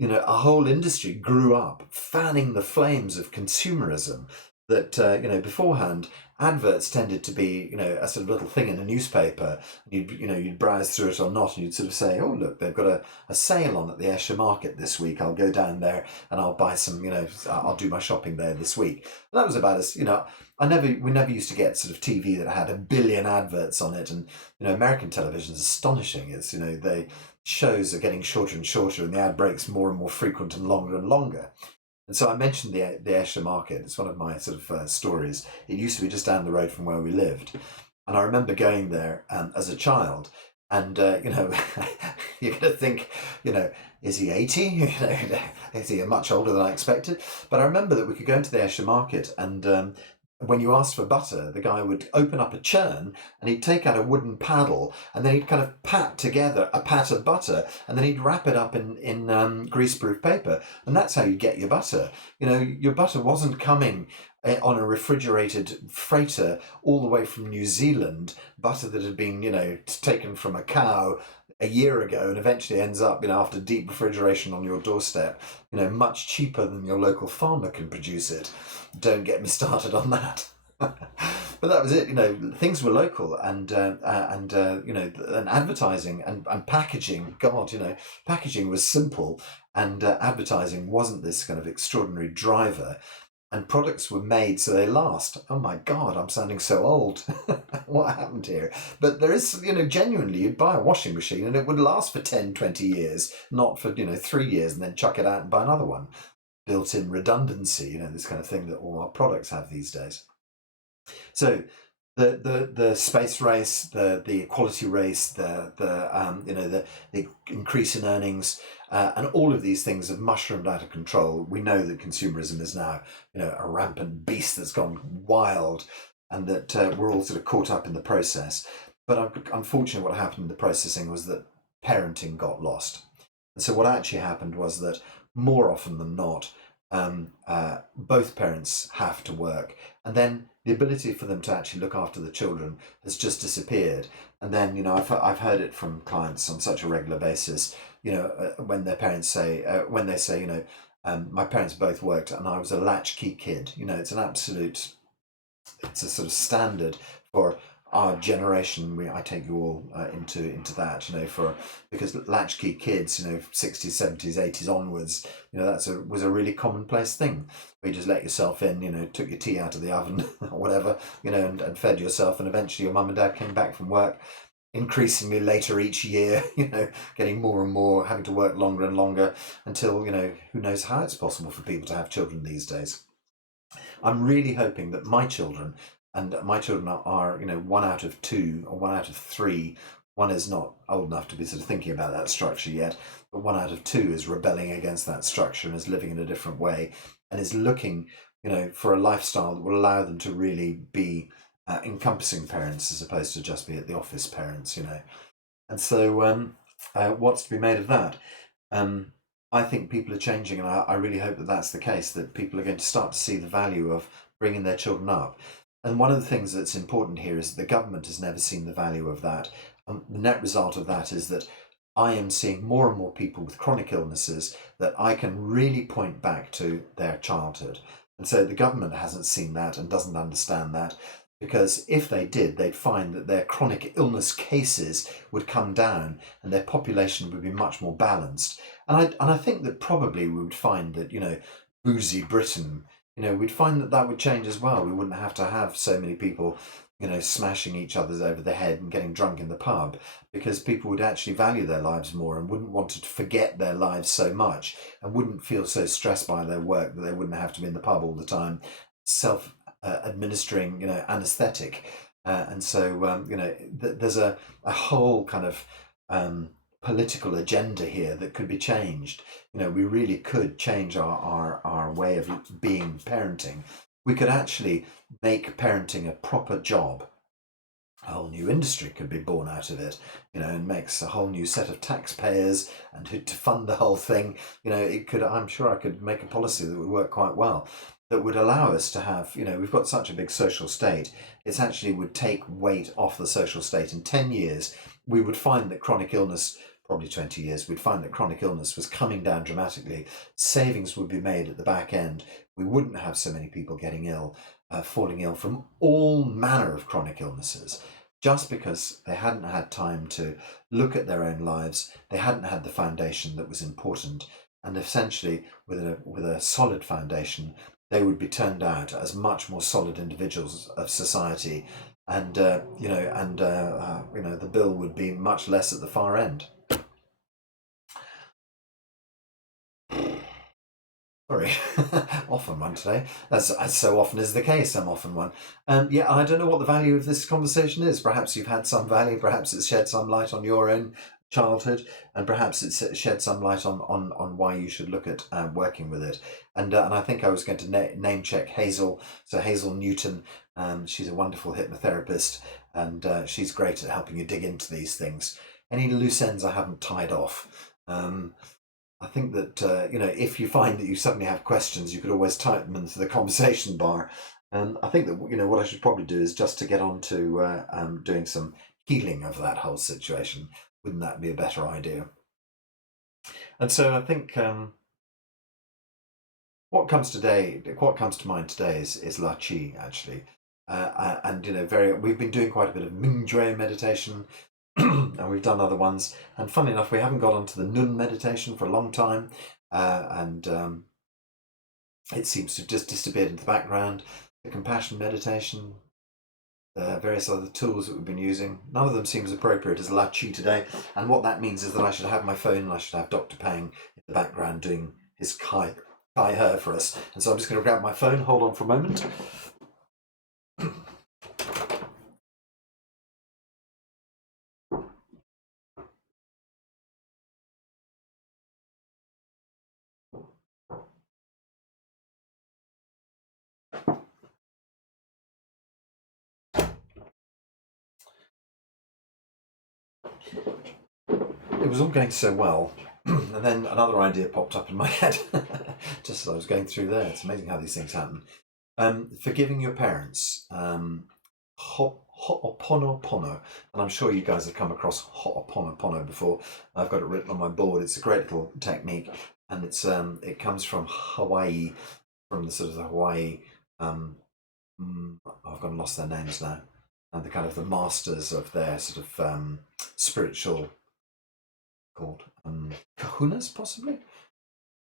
a whole industry grew up fanning the flames of consumerism. that beforehand adverts tended to be a sort of little thing in a newspaper. You'd browse through it or not, and you'd sort of say, oh look, they've got a sale on at the Esher Market this week. I'll go down there and I'll buy some. I'll do my shopping there this week. And that was about as we never used to get sort of TV that had a billion adverts on it. And American television is astonishing. It's they shows are getting shorter and shorter, and the ad breaks more and more frequent and longer and longer. And so I mentioned the Esher Market. It's one of my sort of stories. It used to be just down the road from where we lived. And I remember going there as a child. And, you're going to think, is he 80? Is he much older than I expected? But I remember that we could go into the Esher Market, and when you asked for butter, the guy would open up a churn and he'd take out a wooden paddle, and then he'd kind of pat together a pat of butter, and then he'd wrap it up in greaseproof paper, and that's how you get your butter. Your butter wasn't coming on a refrigerated freighter all the way from New Zealand, butter that had been taken from a cow a year ago and eventually ends up after deep refrigeration on your doorstep, much cheaper than your local farmer can produce it. Don't get me started on that. But that was it. Things were local, and advertising and packaging. God, packaging was simple, and advertising wasn't this kind of extraordinary driver. And products were made so they last. Oh my God, I'm sounding so old. What happened here? But there is, genuinely, you'd buy a washing machine and it would last for 10, 20 years, not for, 3 years and then chuck it out and buy another one. Built-in redundancy, this kind of thing that all our products have these days. So the space race, the equality race, the increase in earnings, and all of these things have mushroomed out of control. We know that consumerism is now, a rampant beast that's gone wild, and that we're all sort of caught up in the process. But unfortunately, what happened in the processing was that parenting got lost. And so what actually happened was that more often than not, both parents have to work, and then the ability for them to actually look after the children has just disappeared. And then, I've heard it from clients on such a regular basis, when their parents say, my parents both worked and I was a latchkey kid. It's it's a sort of standard for our generation. I take you all into that, because latchkey kids, 60s, 70s, 80s onwards, was a really commonplace thing. Where you just let yourself in, took your tea out of the oven or whatever, and fed yourself, and eventually your mum and dad came back from work increasingly later each year, getting more and more, having to work longer and longer until, who knows how it's possible for people to have children these days. I'm really hoping that my children, and my children are 1 out of 2 or 1 out of 3. One is not old enough to be sort of thinking about that structure yet, but 1 out of 2 is rebelling against that structure and is living in a different way, and is looking, for a lifestyle that will allow them to really be encompassing parents as opposed to just be at the office parents, And so, what's to be made of that? I think people are changing, and I really hope that that's the case, that people are going to start to see the value of bringing their children up. And one of the things that's important here is that the government has never seen the value of that. The net result of that is that I am seeing more and more people with chronic illnesses that I can really point back to their childhood. And so the government hasn't seen that and doesn't understand that, because if they did, they'd find that their chronic illness cases would come down and their population would be much more balanced. And I think that probably we would find that, boozy Britain, we'd find that would change as well. We wouldn't have to have so many people, smashing each other over the head and getting drunk in the pub, because people would actually value their lives more and wouldn't want to forget their lives so much, and wouldn't feel so stressed by their work that they wouldn't have to be in the pub all the time, administering, anaesthetic. And so, there's a whole kind of political agenda here that could be changed. We really could change our way of being parenting. We could actually make parenting a proper job. A whole new industry could be born out of it, and makes a whole new set of taxpayers, and to fund the whole thing, it could. I'm sure I could make a policy that would work quite well, that would allow us to have, we've got such a big social state, it actually would take weight off the social state. In 10 years, we would find that chronic illness probably 20 years, we'd find that chronic illness was coming down dramatically. Savings would be made at the back end. We wouldn't have so many people getting ill, falling ill from all manner of chronic illnesses, just because they hadn't had time to look at their own lives. They hadn't had the foundation that was important. And essentially, with a solid foundation, they would be turned out as much more solid individuals of society, and the bill would be much less at the far end. Sorry, off on one today. As so often is the case, I'm off on one. Yeah, I don't know what the value of this conversation is. Perhaps you've had some value. Perhaps it's shed some light on your own childhood, and perhaps it's shed some light on why you should look at working with it. And I think I was going to name check Hazel. So Hazel Newton, she's a wonderful hypnotherapist, and she's great at helping you dig into these things. Any loose ends I haven't tied off. I think that if you find that you suddenly have questions, you could always type them into the conversation bar. I think that what I should probably do is just to get on to doing some healing of that whole situation. Wouldn't that be a better idea? And so I think what comes to mind today is La Chi, actually. And we've been doing quite a bit of Mingdre meditation, and we've done other ones. And funny enough, we haven't got onto the Nun meditation for a long time, and it seems to have just disappeared into the background. The compassion meditation, various other tools that we've been using, none of them seems appropriate as La Chi today. And what that means is that I should have my phone and I should have Dr. Pang in the background doing his Kai Her for us. And so I'm just going to grab my phone. Hold on for a moment. It was all going so well, and then another idea popped up in my head just as I was going through there. It's amazing how these things happen. Forgiving your parents. Ho'oponopono, and I'm sure you guys have come across ho'oponopono before. I've got it written on my board. It's a great little technique, and it comes from Hawaii, from the sort of the Hawaii. I've gone lost their names now, and the kind of the masters of their sort of spiritual, called kahunas, possibly.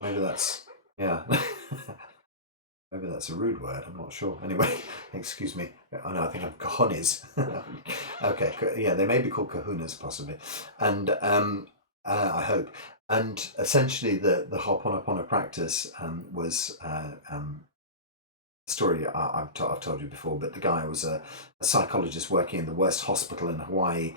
Maybe that's maybe that's a rude word. I'm not sure. Anyway, excuse me. Oh no, I think I'm cojones. Okay, yeah, they may be called kahunas, possibly, and I hope. And essentially, the Ho'oponopono practice was story I've told you before, but the guy was a psychologist working in the worst hospital in Hawaii,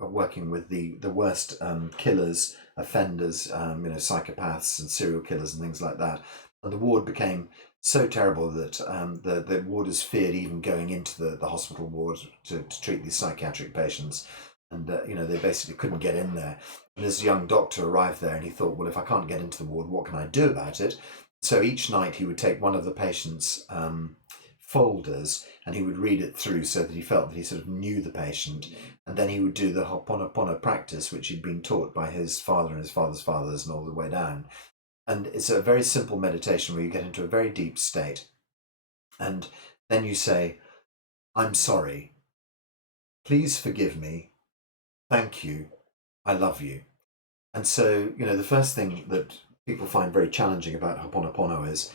working with the worst killers, offenders, psychopaths and serial killers and things like that. And the ward became so terrible that the warders feared even going into the hospital ward to treat these psychiatric patients. And they basically couldn't get in there. And this young doctor arrived there, and he thought, well, if I can't get into the ward, what can I do about it? So each night he would take one of the patient's folders and he would read it through so that he felt that he sort of knew the patient. And then he would do the Ho'oponopono practice, which he'd been taught by his father and his father's fathers and all the way down. And it's a very simple meditation where you get into a very deep state. And then you say, I'm sorry. Please forgive me. Thank you. I love you. And so, the first thing that people find very challenging about Ho'oponopono is,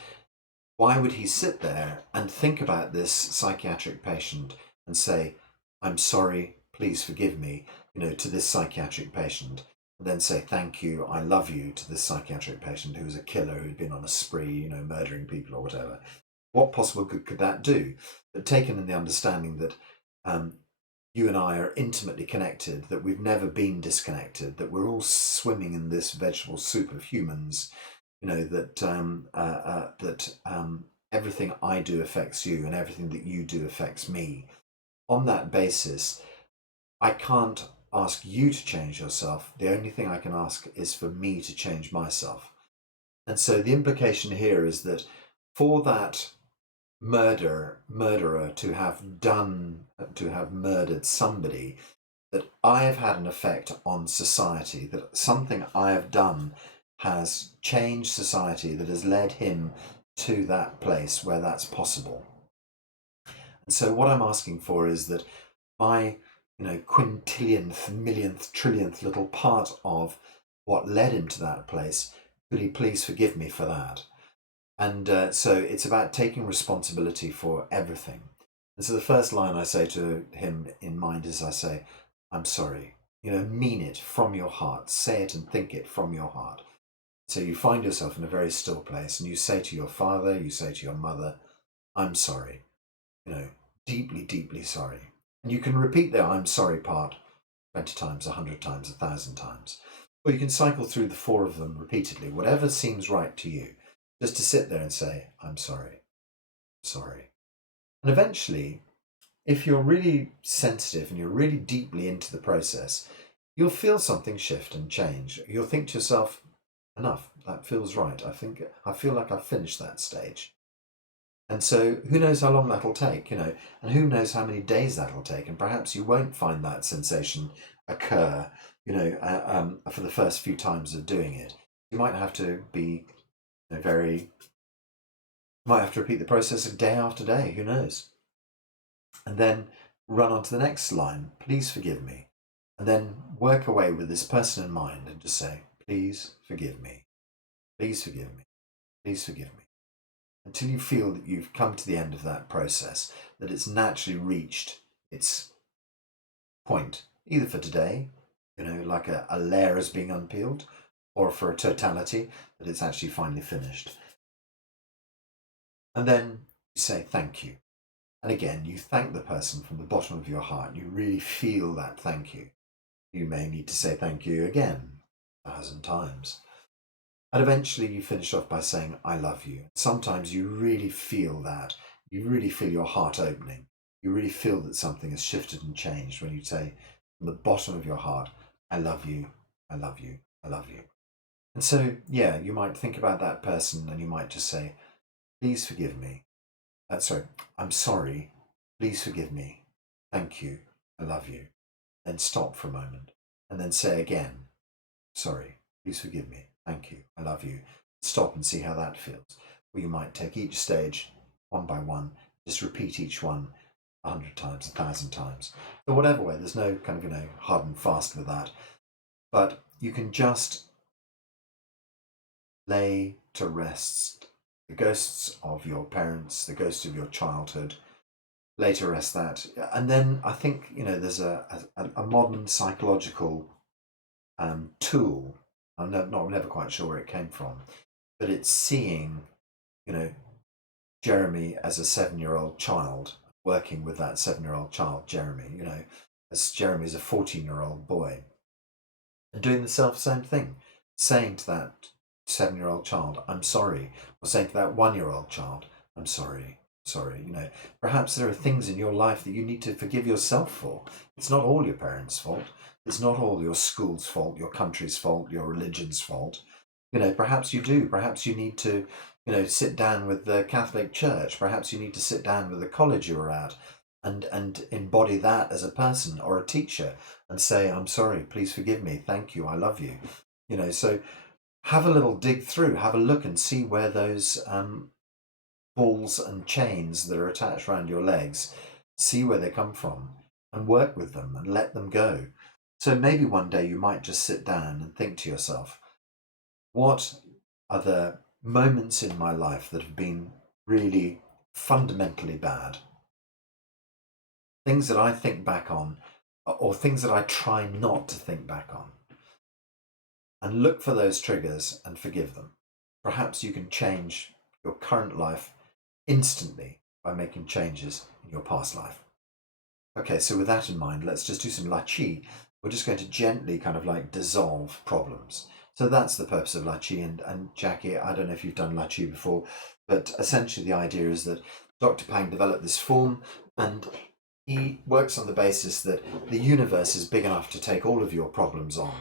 why would he sit there and think about this psychiatric patient and say, I'm sorry, please forgive me, to this psychiatric patient, and then say, thank you, I love you, to this psychiatric patient who was a killer, who'd been on a spree, murdering people or whatever. What possible good could that do? But taken in the understanding that you and I are intimately connected, that we've never been disconnected, that we're all swimming in this vegetable soup of humans, that everything I do affects you and everything that you do affects me. On that basis, I can't ask you to change yourself. The only thing I can ask is for me to change myself. And so the implication here is that for that murderer to have murdered somebody, that I have had an effect on society, that something I have done has changed society, that has led him to that place where that's possible. And so what I'm asking for is that my, quintillionth, millionth, trillionth little part of what led him to that place, could he please forgive me for that? And so it's about taking responsibility for everything. And so the first line I say to him in mind is I say, I'm sorry. Mean it from your heart. Say it and think it from your heart. So you find yourself in a very still place and you say to your father, you say to your mother, I'm sorry. Deeply, deeply sorry. And you can repeat the I'm sorry part 20 times, 100 times, 1,000 times. Or you can cycle through the four of them repeatedly, whatever seems right to you, just to sit there and say, I'm sorry, sorry. And eventually, if you're really sensitive and you're really deeply into the process, you'll feel something shift and change. You'll think to yourself, enough, that feels right. I feel like I've finished that stage. And so who knows how long that'll take, and who knows how many days that'll take. And perhaps you won't find that sensation occur, for the first few times of doing it. You might have to be might have to repeat the process of day after day, who knows? And then run on to the next line, please forgive me. And then work away with this person in mind and just say, please forgive me. Please forgive me. Please forgive me. Until you feel that you've come to the end of that process, that it's naturally reached its point, either for today, like a layer is being unpeeled, or for a totality, that it's actually finally finished. And then you say thank you. And again, you thank the person from the bottom of your heart. You really feel that thank you. You may need to say thank you again 1,000 times. And eventually you finish off by saying, I love you. Sometimes you really feel that. You really feel your heart opening. You really feel that something has shifted and changed when you say from the bottom of your heart, I love you, I love you, I love you. And so, yeah, you might think about that person and you might just say, please forgive me. I'm sorry. Please forgive me. Thank you. I love you. Then stop for a moment and then say again, sorry. Please forgive me. Thank you. I love you. Stop and see how that feels. Or you might take each stage one by one, just repeat each one 100 times, 1,000 times. So whatever way, there's no kind of, hard and fast with that. But you can just lay to rest the ghosts of your parents, the ghosts of your childhood, lay to rest that. And then I think, there's a modern psychological tool. I'm never quite sure where it came from, but it's seeing, Jeremy as a 7-year-old child, working with that 7-year-old child, Jeremy, as Jeremy is a 14-year-old boy, and doing the same thing, saying to that 7-year-old child, I'm sorry, or saying to that 1-year-old child, I'm sorry. Perhaps there are things in your life that you need to forgive yourself for. It's not all your parents' fault. It's not all your school's fault, your country's fault, your religion's fault. Perhaps you do. Perhaps you need to, sit down with the Catholic Church. Perhaps you need to sit down with the college you were at and embody that as a person or a teacher and say, I'm sorry, please forgive me. Thank you. I love you. So have a little dig through, have a look and see where those balls and chains that are attached around your legs, see where they come from and work with them and let them go. So maybe one day you might just sit down and think to yourself, what are the moments in my life that have been really fundamentally bad? Things that I think back on, or things that I try not to think back on. And look for those triggers and forgive them. Perhaps you can change your current life instantly by making changes in your past life. Okay, so with that in mind, let's just do some La Chi. We're just going to gently kind of like dissolve problems. So that's the purpose of La Chi. And Jackie, I don't know if you've done La Chi before, but essentially the idea is that Dr. Pang developed this form and he works on the basis that the universe is big enough to take all of your problems on.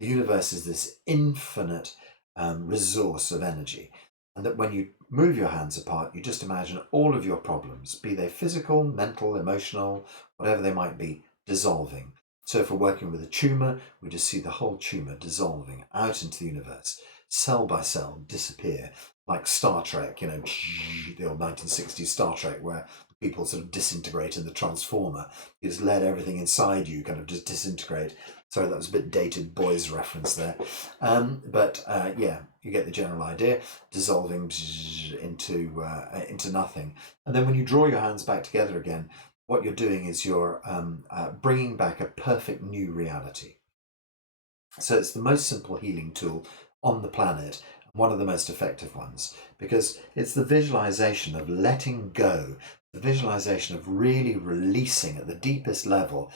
The universe is this infinite resource of energy. And that when you move your hands apart, you just imagine all of your problems, be they physical, mental, emotional, whatever they might be, dissolving. So if we're working with a tumour, we just see the whole tumour dissolving out into the universe, cell by cell, disappear, like Star Trek, the old 1960s Star Trek, where people sort of disintegrate in the transformer. You just let everything inside you kind of just disintegrate. Sorry, that was a bit dated boys reference there. But yeah, you get the general idea, dissolving into nothing. And then when you draw your hands back together again, what you're doing is you're bringing back a perfect new reality. So it's the most simple healing tool on the planet, one of the most effective ones, because it's the visualization of letting go, the visualization of really releasing at the deepest level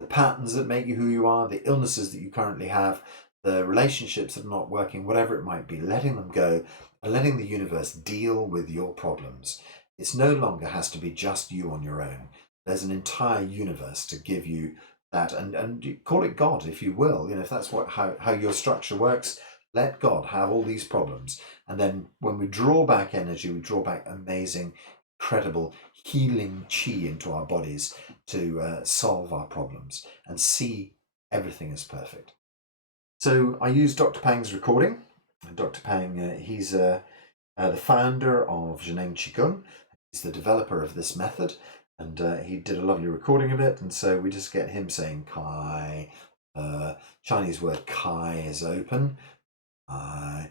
the patterns that make you who you are, the illnesses that you currently have, the relationships that are not working, whatever it might be, letting them go and letting the universe deal with your problems. It's no longer has to be just you on your own. There's an entire universe to give you that, and you call it God if you will. If that's how your structure works, let God have all these problems. And then when we draw back energy, we draw back amazing, incredible healing chi into our bodies to solve our problems and see everything as perfect. So I used Dr. Pang's recording. Dr. Pang, he's the founder of Zheneng Qigong. He's the developer of this method, and he did a lovely recording of it. And so we just get him saying Kai. Chinese word Kai is open. And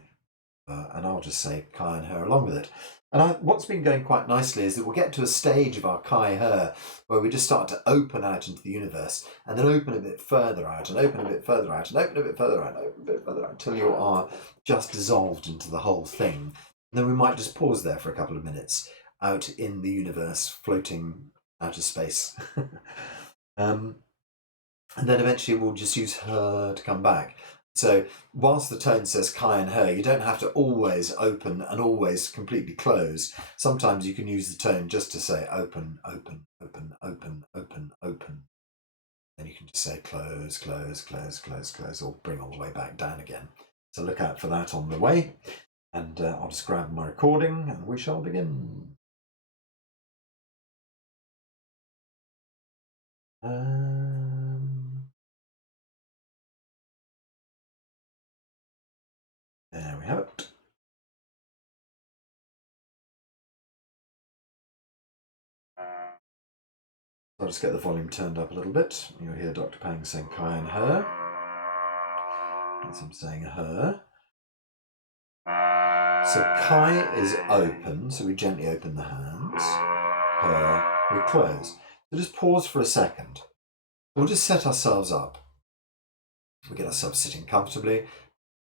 I'll just say Kai and her along with it. And what's been going quite nicely is that we'll get to a stage of our Kai her where we just start to open out into the universe and then open a bit further out and open a bit further out and open a bit further out and open a bit further out until you are just dissolved into the whole thing. And then we might just pause there for a couple of minutes out in the universe, floating out of space. And then eventually we'll just use her to come back. So whilst the tone says Kai and her, you don't have to always open and always completely close. Sometimes you can use the tone just to say open, open, open, open, open, open. Then you can just say close, close, close, close, close, or bring all the way back down again. So look out for that on the way. And I'll just grab my recording and we shall begin. There we have it. I'll just get the volume turned up a little bit. You'll hear Dr. Pang saying Kai and her. As I'm saying her. So Kai is open, so we gently open the hands. Her, we close. So just pause for a second. We'll just set ourselves up. We get ourselves sitting comfortably.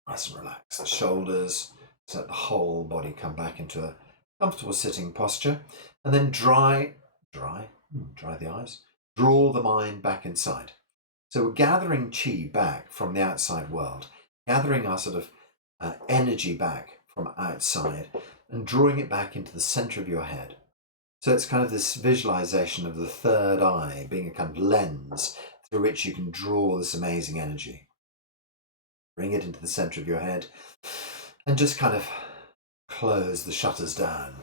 Nice and relax the shoulders. Let the whole body come back into a comfortable sitting posture. And then dry the eyes. Draw the mind back inside. So we're gathering chi back from the outside world, gathering our sort of energy back from outside and drawing it back into the center of your head. So it's kind of this visualization of the third eye being a kind of lens through which you can draw this amazing energy. Bring it into the center of your head and just kind of close the shutters down.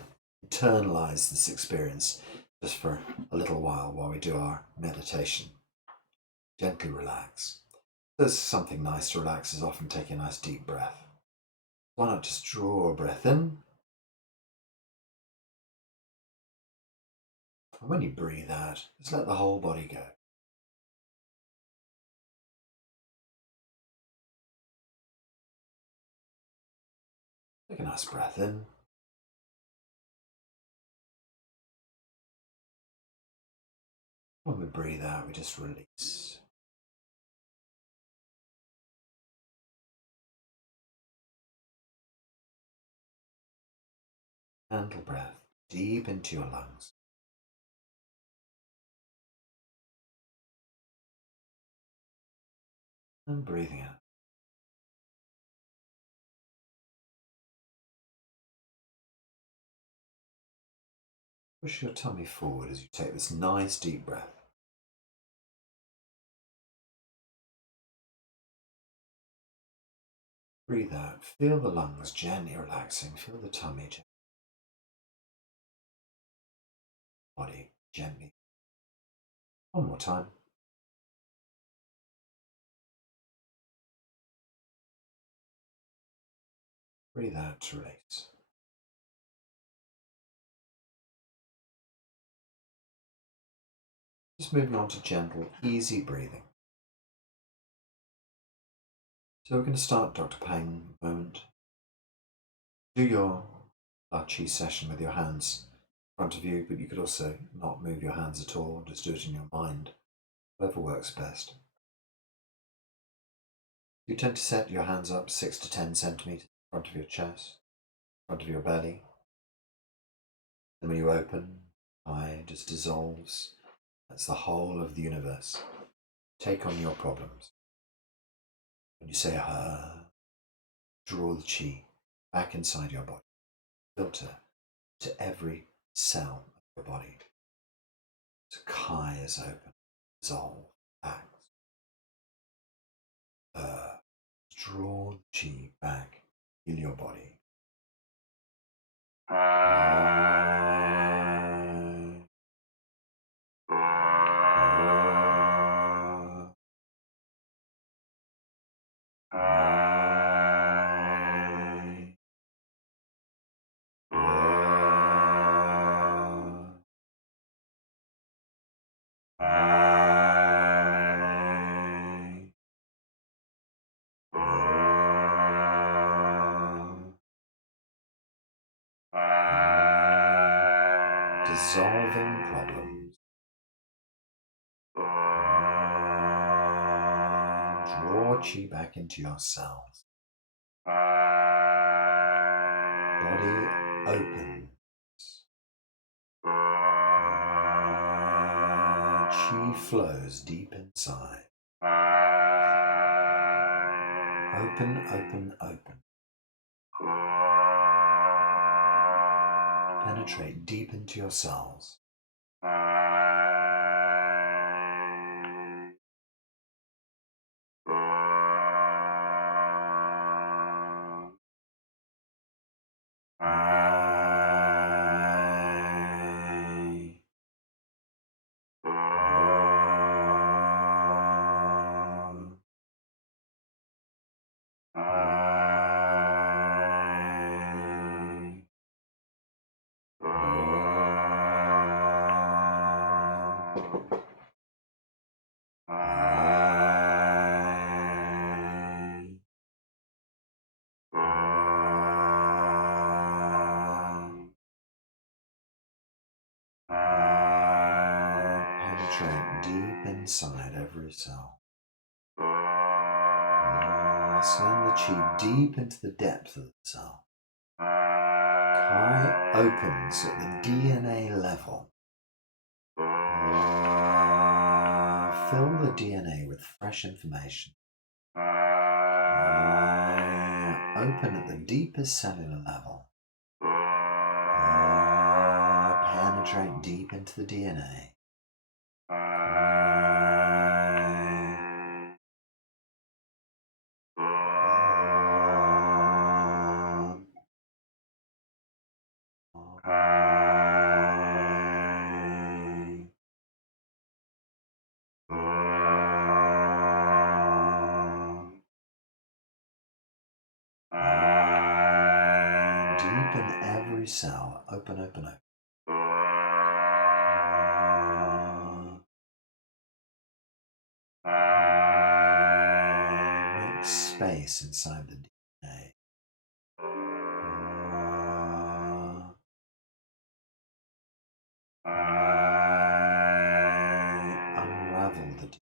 Internalize this experience just for a little while we do our meditation. Gently relax. There's something nice to relax is often taking a nice deep breath. Why not just draw a breath in? And when you breathe out, just let the whole body go. Take a nice breath in. When we breathe out, we just release. Gentle breath deep into your lungs. And breathing out. Push your tummy forward as you take this nice deep breath. Breathe out. Feel the lungs gently relaxing. Feel the tummy gently. Body gently. One more time. Breathe out to release. Just moving on to gentle, easy breathing. So we're going to start Dr. Pang moment. Do your Tai Chi session with your hands in front of you, but you could also not move your hands at all, just do it in your mind, whatever works best. You tend to set your hands up 6 to 10 centimeters in front of your chest, in front of your belly. Then when you open, eye just dissolves. That's the whole of the universe. Take on your problems. When you say draw the chi back inside your body. Filter to every cell of your body. So Kai is open, dissolve, back. Draw the chi back in your body. Dissolving problems. Draw chi back into your cells. Body opens. Chi flows deep inside. Open, open, open. Penetrate deep into your cells. Penetrate deep inside every cell. Send the chi deep into the depth of the cell. Kai opens at the DNA level. Fill the DNA with fresh information. Open at the deepest cellular level. Penetrate deep into the DNA. Deep in every cell. Open, open, open. Make space inside the DNA. Unravel the DNA.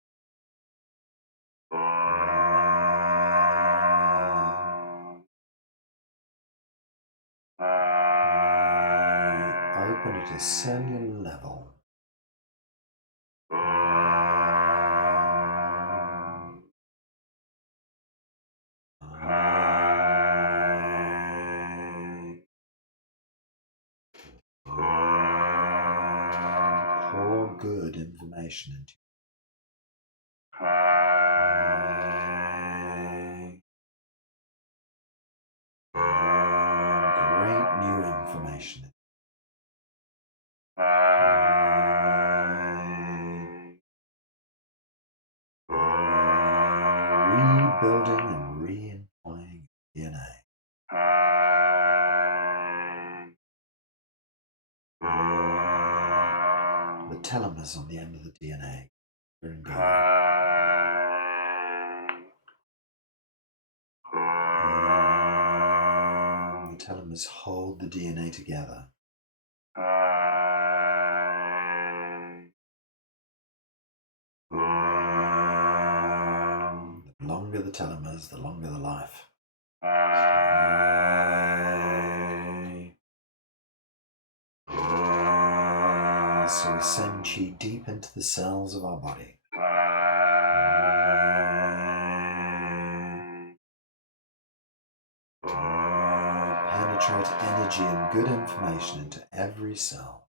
Open at a cellular level. Pour good information into great new information. Rebuilding and re-employing DNA. telomeres on the end of the DNA. The telomeres hold the DNA together. The longer the telomeres, the longer the life. So we send chi deep into the cells of our body. Penetrate energy and good information into every cell.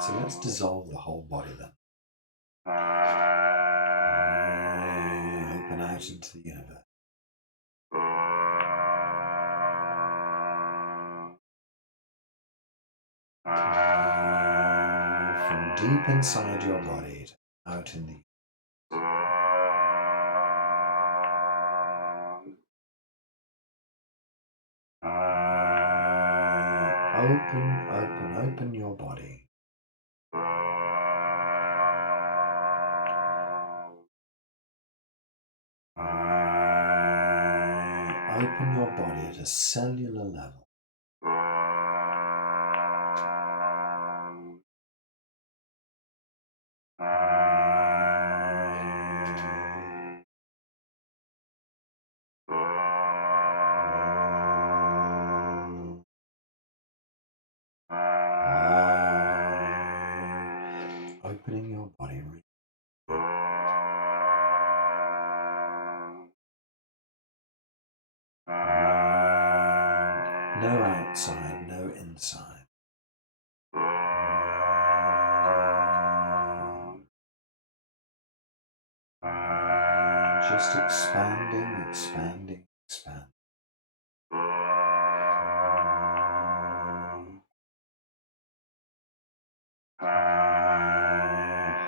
So let's dissolve the whole body then. Open out into the universe. From deep inside your body to out in the open your body. Open your body at a cellular level. Opening your body. No outside, no inside. Just expanding, expanding, expanding.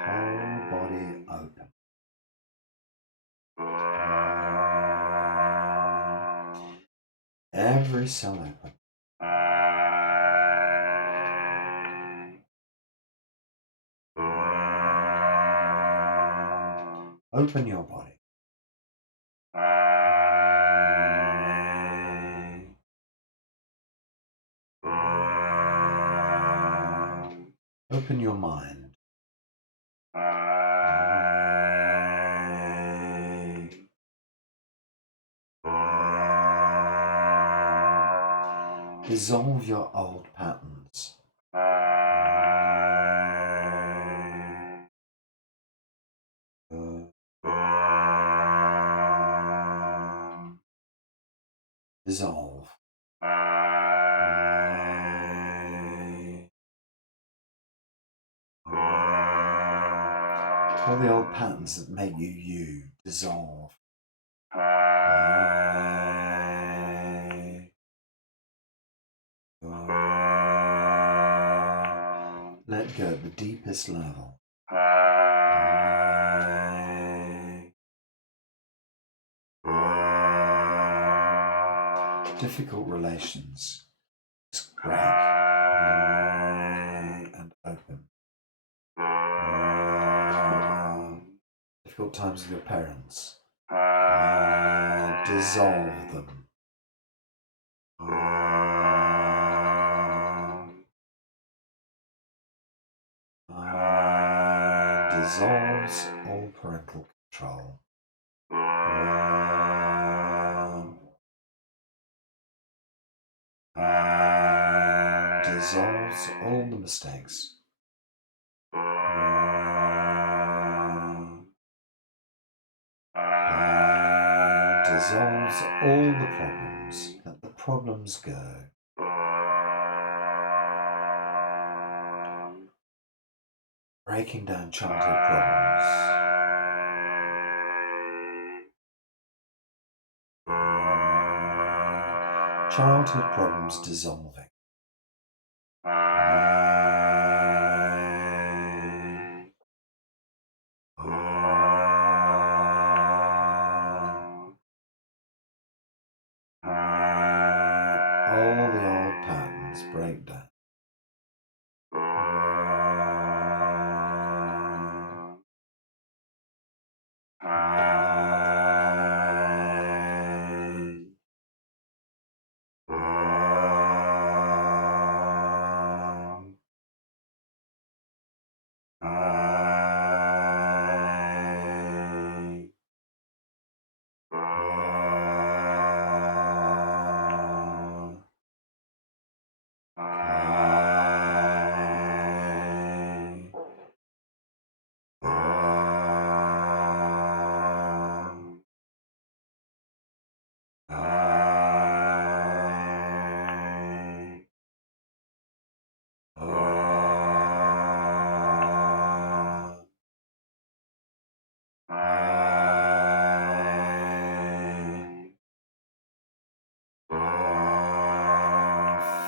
Whole body open. Every cell open. Open your body. Open your mind. Dissolve your old patterns. Dissolve. All the old patterns that make you you, dissolve. Let go at the deepest level. Difficult relations. Just break and open. Difficult times with your parents. Dissolve them. Dissolves all parental control. Dissolves all the mistakes. Dissolves all the problems. Let the problems go. Breaking down childhood problems. Childhood problems dissolving.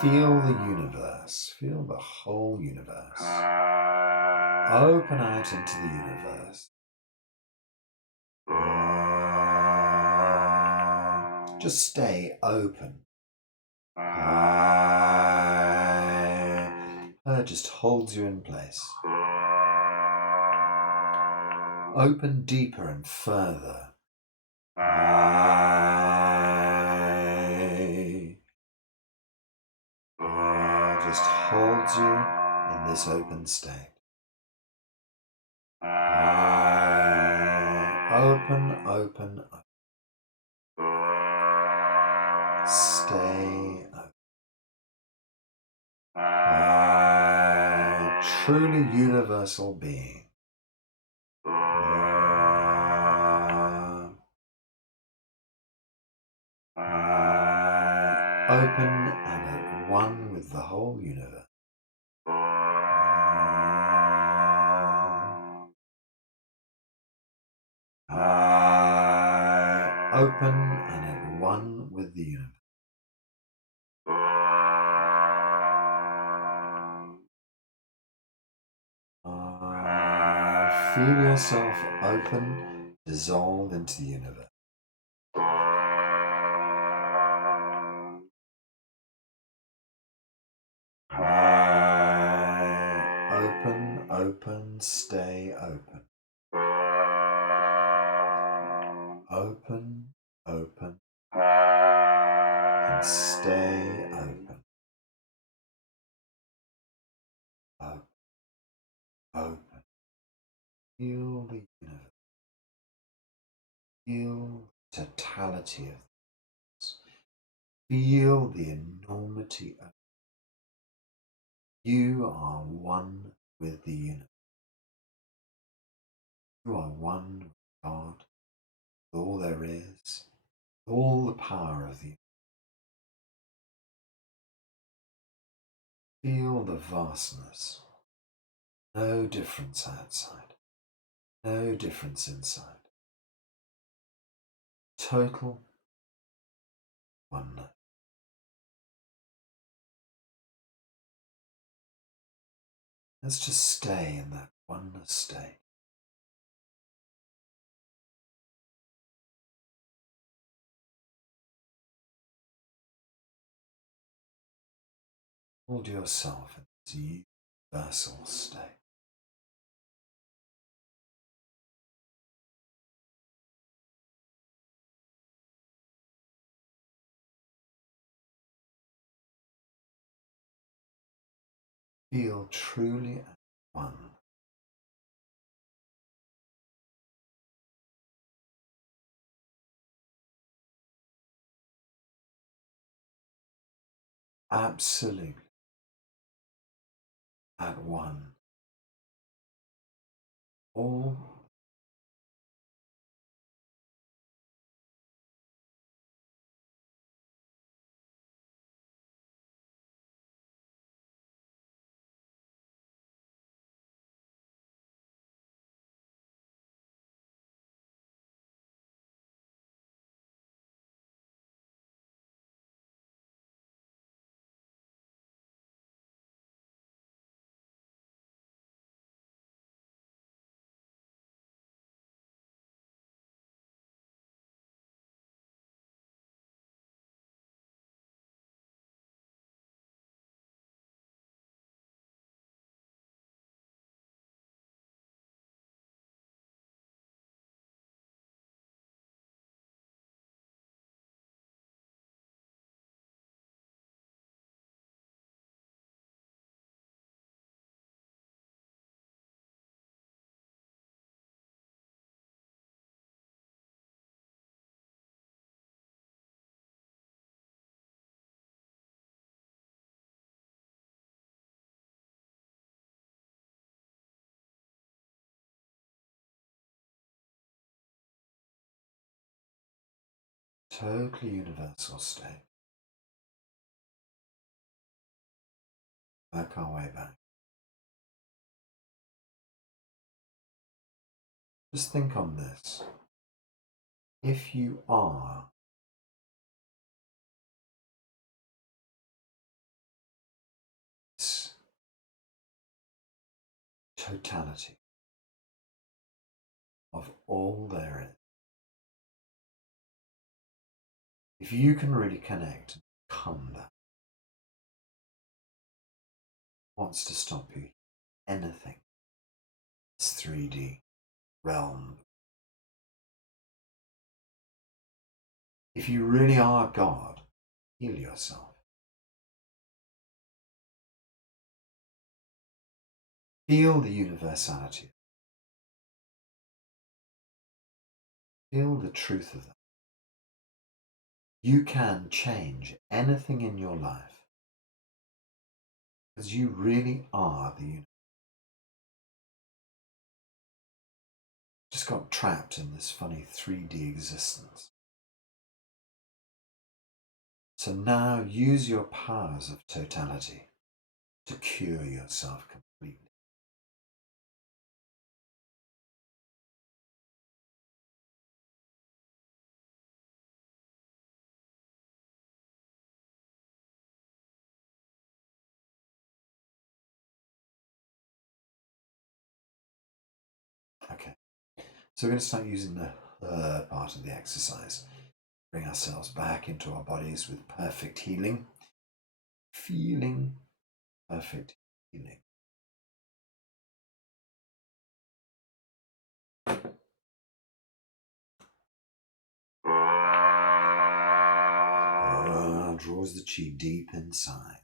Feel the universe. Feel the whole universe. Open out into the universe. Just stay open. Just holds you in place. Open deeper and further. Just holds you in this open state. Open, open, open. Stay open. Truly universal being. Open and at one with the whole universe. Open and at one with the universe. Feel yourself open, dissolve into the universe. Open, open, stay open. Open, open, and stay open. Open, open. Feel the universe. Feel the totality of this. Feel the enormity of it. You are one with the universe. You are one with God, with all there is, all the power of the universe. Feel the vastness. No difference outside. No difference inside. Total oneness. Let's just stay in that oneness state. Hold yourself in this universal state. Feel truly at one. Absolutely at one. All totally universal state. Work our way back. Just think on this. If you are totality of all there is. If you can really connect and become that, what's to stop you? Anything. This 3D realm. If you really are God, heal yourself. Feel the universality. Feel the truth of that. You can change anything in your life because you really are the universe. Just got trapped in this funny 3D existence. So now use your powers of totality to cure yourself completely. Okay, so we're going to start using the third part of the exercise. Bring ourselves back into our bodies with perfect healing. Feeling perfect healing. Draws the chi deep inside.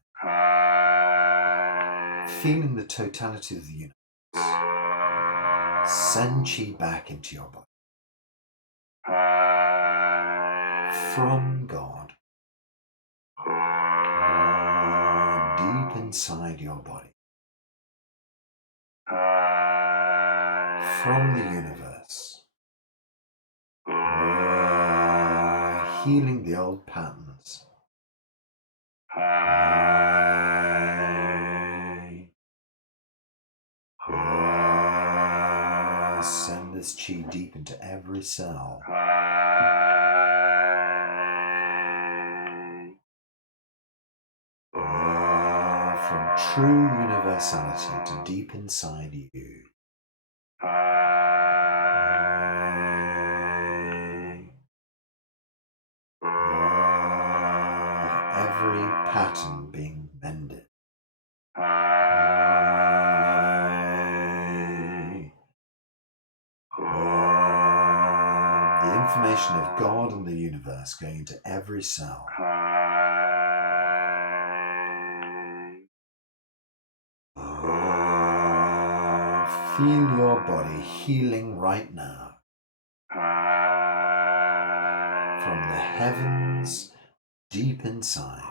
Feeling the totality of the universe. Send chi back into your body. From God. Deep inside your body. From the universe. Healing the old patterns. Send this chi deep into every cell. From true universality to deep inside you. Every pattern being mended. The information of God and the universe going into every cell. Feel your body healing right now. From the heavens deep inside.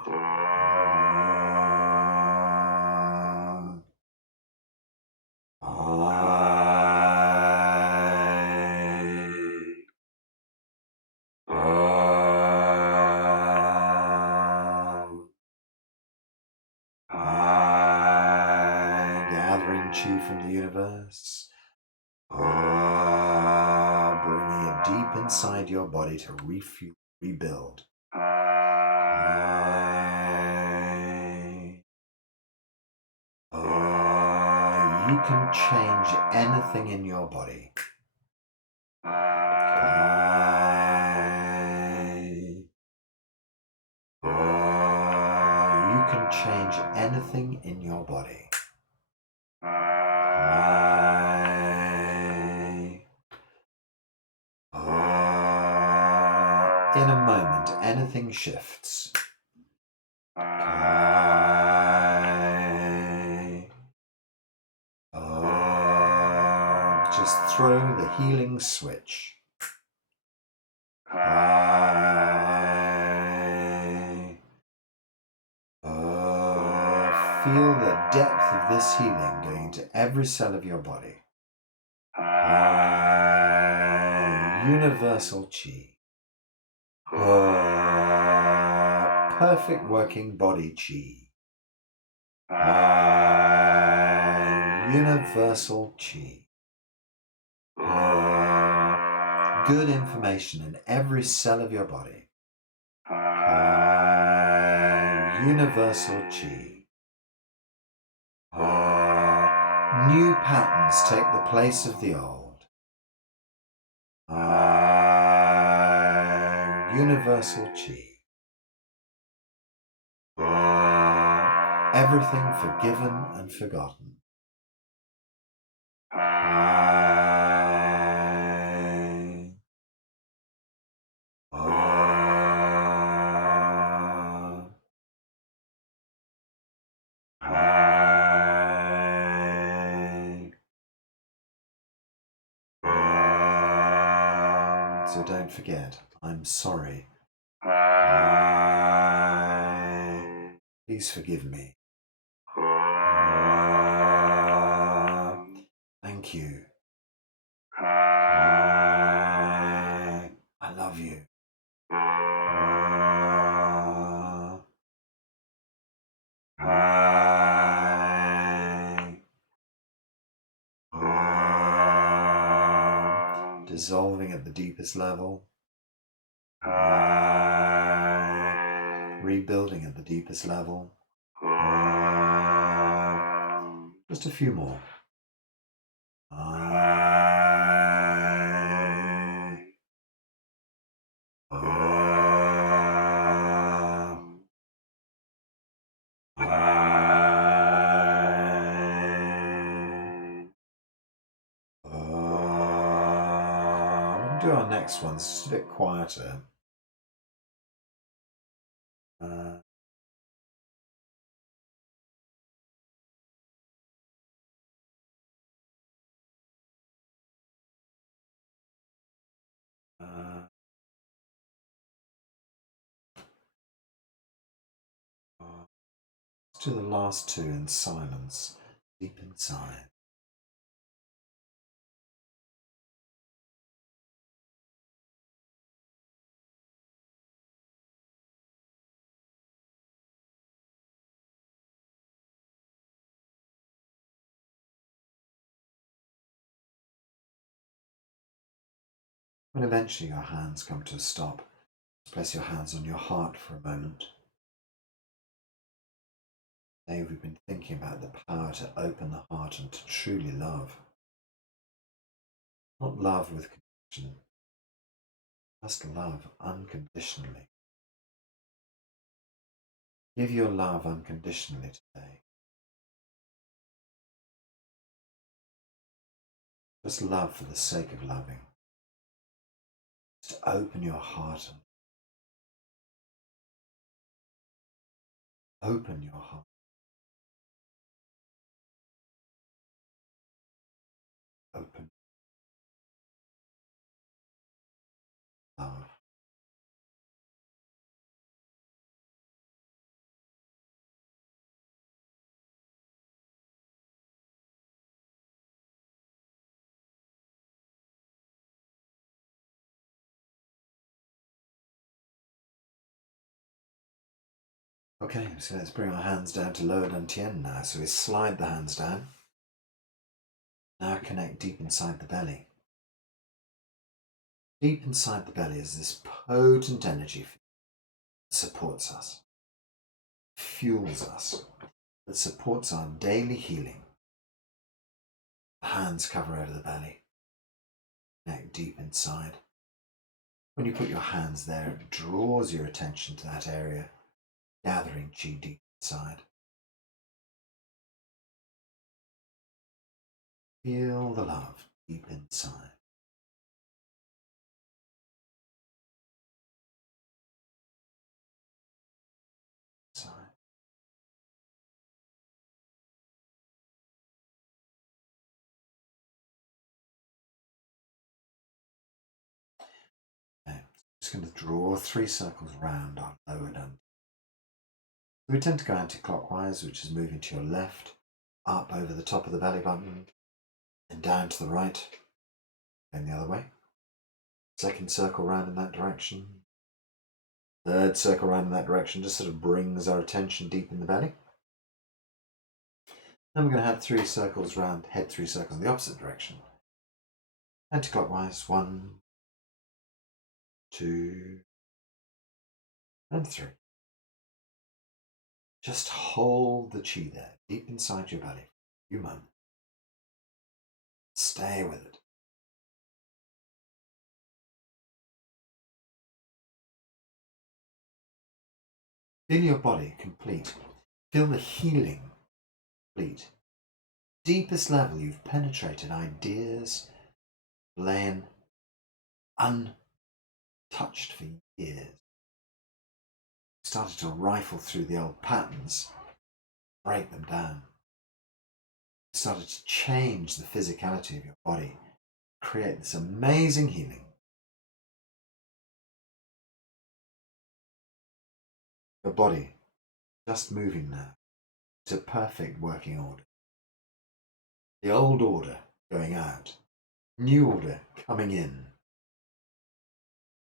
Gathering chi from the universe. Bringing it deep inside your body to refuel, rebuild. You can change anything in your body. You can change anything in your body. In a moment, anything shifts. Just throw the healing switch. Feel the depth of this healing going into every cell of your body. Universal chi. Perfect working body chi. Universal chi. Good information in every cell of your body. Universal chi. New patterns take the place of the old. Universal chi. Everything forgiven and forgotten. So don't forget, I'm sorry. Please forgive me. Thank you. I love you. Dissolving at the deepest level. Rebuilding at the deepest level. Just a few more. Do our next one. It's just a bit quieter. Let's do the last two in silence, deep inside. When eventually your hands come to a stop, place your hands on your heart for a moment. Today we've been thinking about the power to open the heart and to truly love. Not love with condition, just love unconditionally. Give your love unconditionally today. Just love for the sake of loving. Just open your heart and open your heart. Open love. Okay, so let's bring our hands down to lower dantian now. So we slide the hands down. Now connect deep inside the belly. Deep inside the belly is this potent energy that supports us, fuels us, that supports our daily healing. The hands cover over the belly. Connect deep inside. When you put your hands there, it draws your attention to that area, gathering chi deep inside. Feel the love deep inside. Okay, just going to draw 3 circles round our lower dantian. We tend to go anti-clockwise, which is moving to your left, up over the top of the belly button, and down to the right, and the other way. Second circle round in that direction. Third circle round in that direction, just sort of brings our attention deep in the belly. Then we're going to have 3 circles round, head 3 circles in the opposite direction. Anti-clockwise, 1, 2, and 3. Just hold the chi there, deep inside your belly for a few moments. Stay with it. Feel your body complete. Feel the healing complete. Deepest level you've penetrated ideas, laying untouched for years. Started to rifle through the old patterns, break them down. Started to change the physicality of your body, create this amazing healing. Your body just moving now to perfect working order. The old order going out, new order coming in.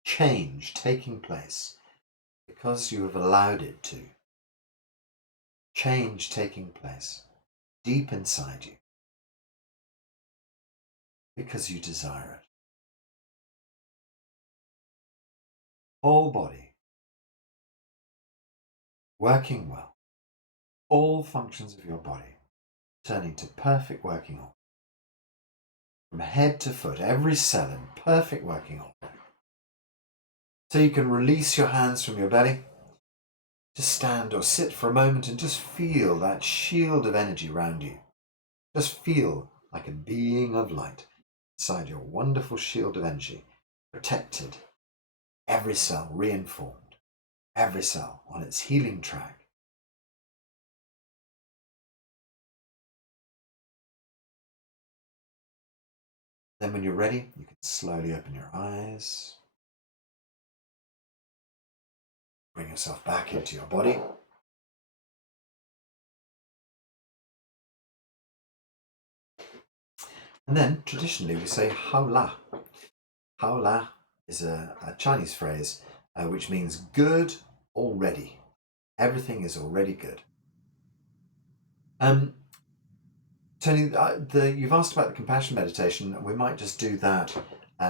Change taking place because you have allowed it to. Change taking place deep inside you because you desire it. Whole body working well. All functions of your body turning to perfect working order. From head to foot, every cell in perfect working order. So you can release your hands from your belly. Just stand or sit for a moment and just feel that shield of energy around you. Just feel like a being of light inside your wonderful shield of energy, protected, every cell reinformed, every cell on its healing track. Then when you're ready, you can slowly open your eyes. Bring yourself back into your body. And then, traditionally, we say hao la. Hao la is a Chinese phrase which means good already. Everything is already good. Tony, you've asked about the compassion meditation. We might just do that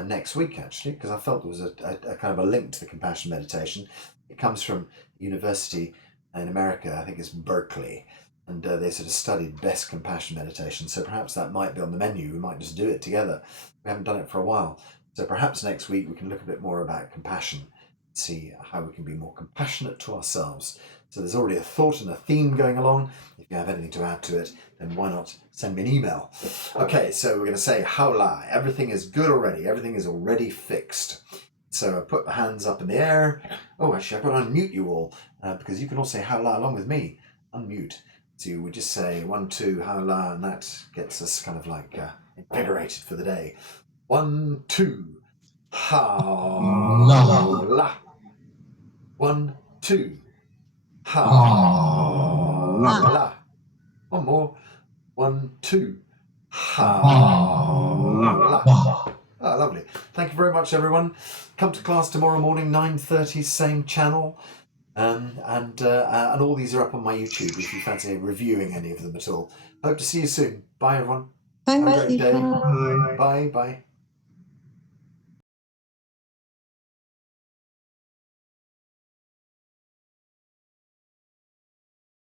next week, actually, because I felt there was a kind of a link to the compassion meditation. It comes from university in America, I think it's Berkeley, and they sort of studied best compassion meditation. So perhaps that might be on the menu. We might just do it together. We haven't done it for a while. So perhaps next week we can look a bit more about compassion, see how we can be more compassionate to ourselves. So there's already a thought and a theme going along. If you have anything to add to it, then why not send me an email? Okay, so we're going to say hao la. Everything is good already. Everything is already fixed. So I put the hands up in the air. Oh, actually, I've got to unmute you all because you can all say hao la along with me. Unmute. So we just say 1, 2, hao la, and that gets us kind of like invigorated for the day. 1, 2, hao la. 1, 2, hao la. One more. 1, 2, hao la. Oh, lovely. Thank you very much, everyone. Come to class tomorrow morning, 9:30, same channel. And all these are up on my YouTube if you fancy reviewing any of them at all. Hope to see you soon. Bye, everyone. Thank Have a great you. day. Bye. Bye. Bye.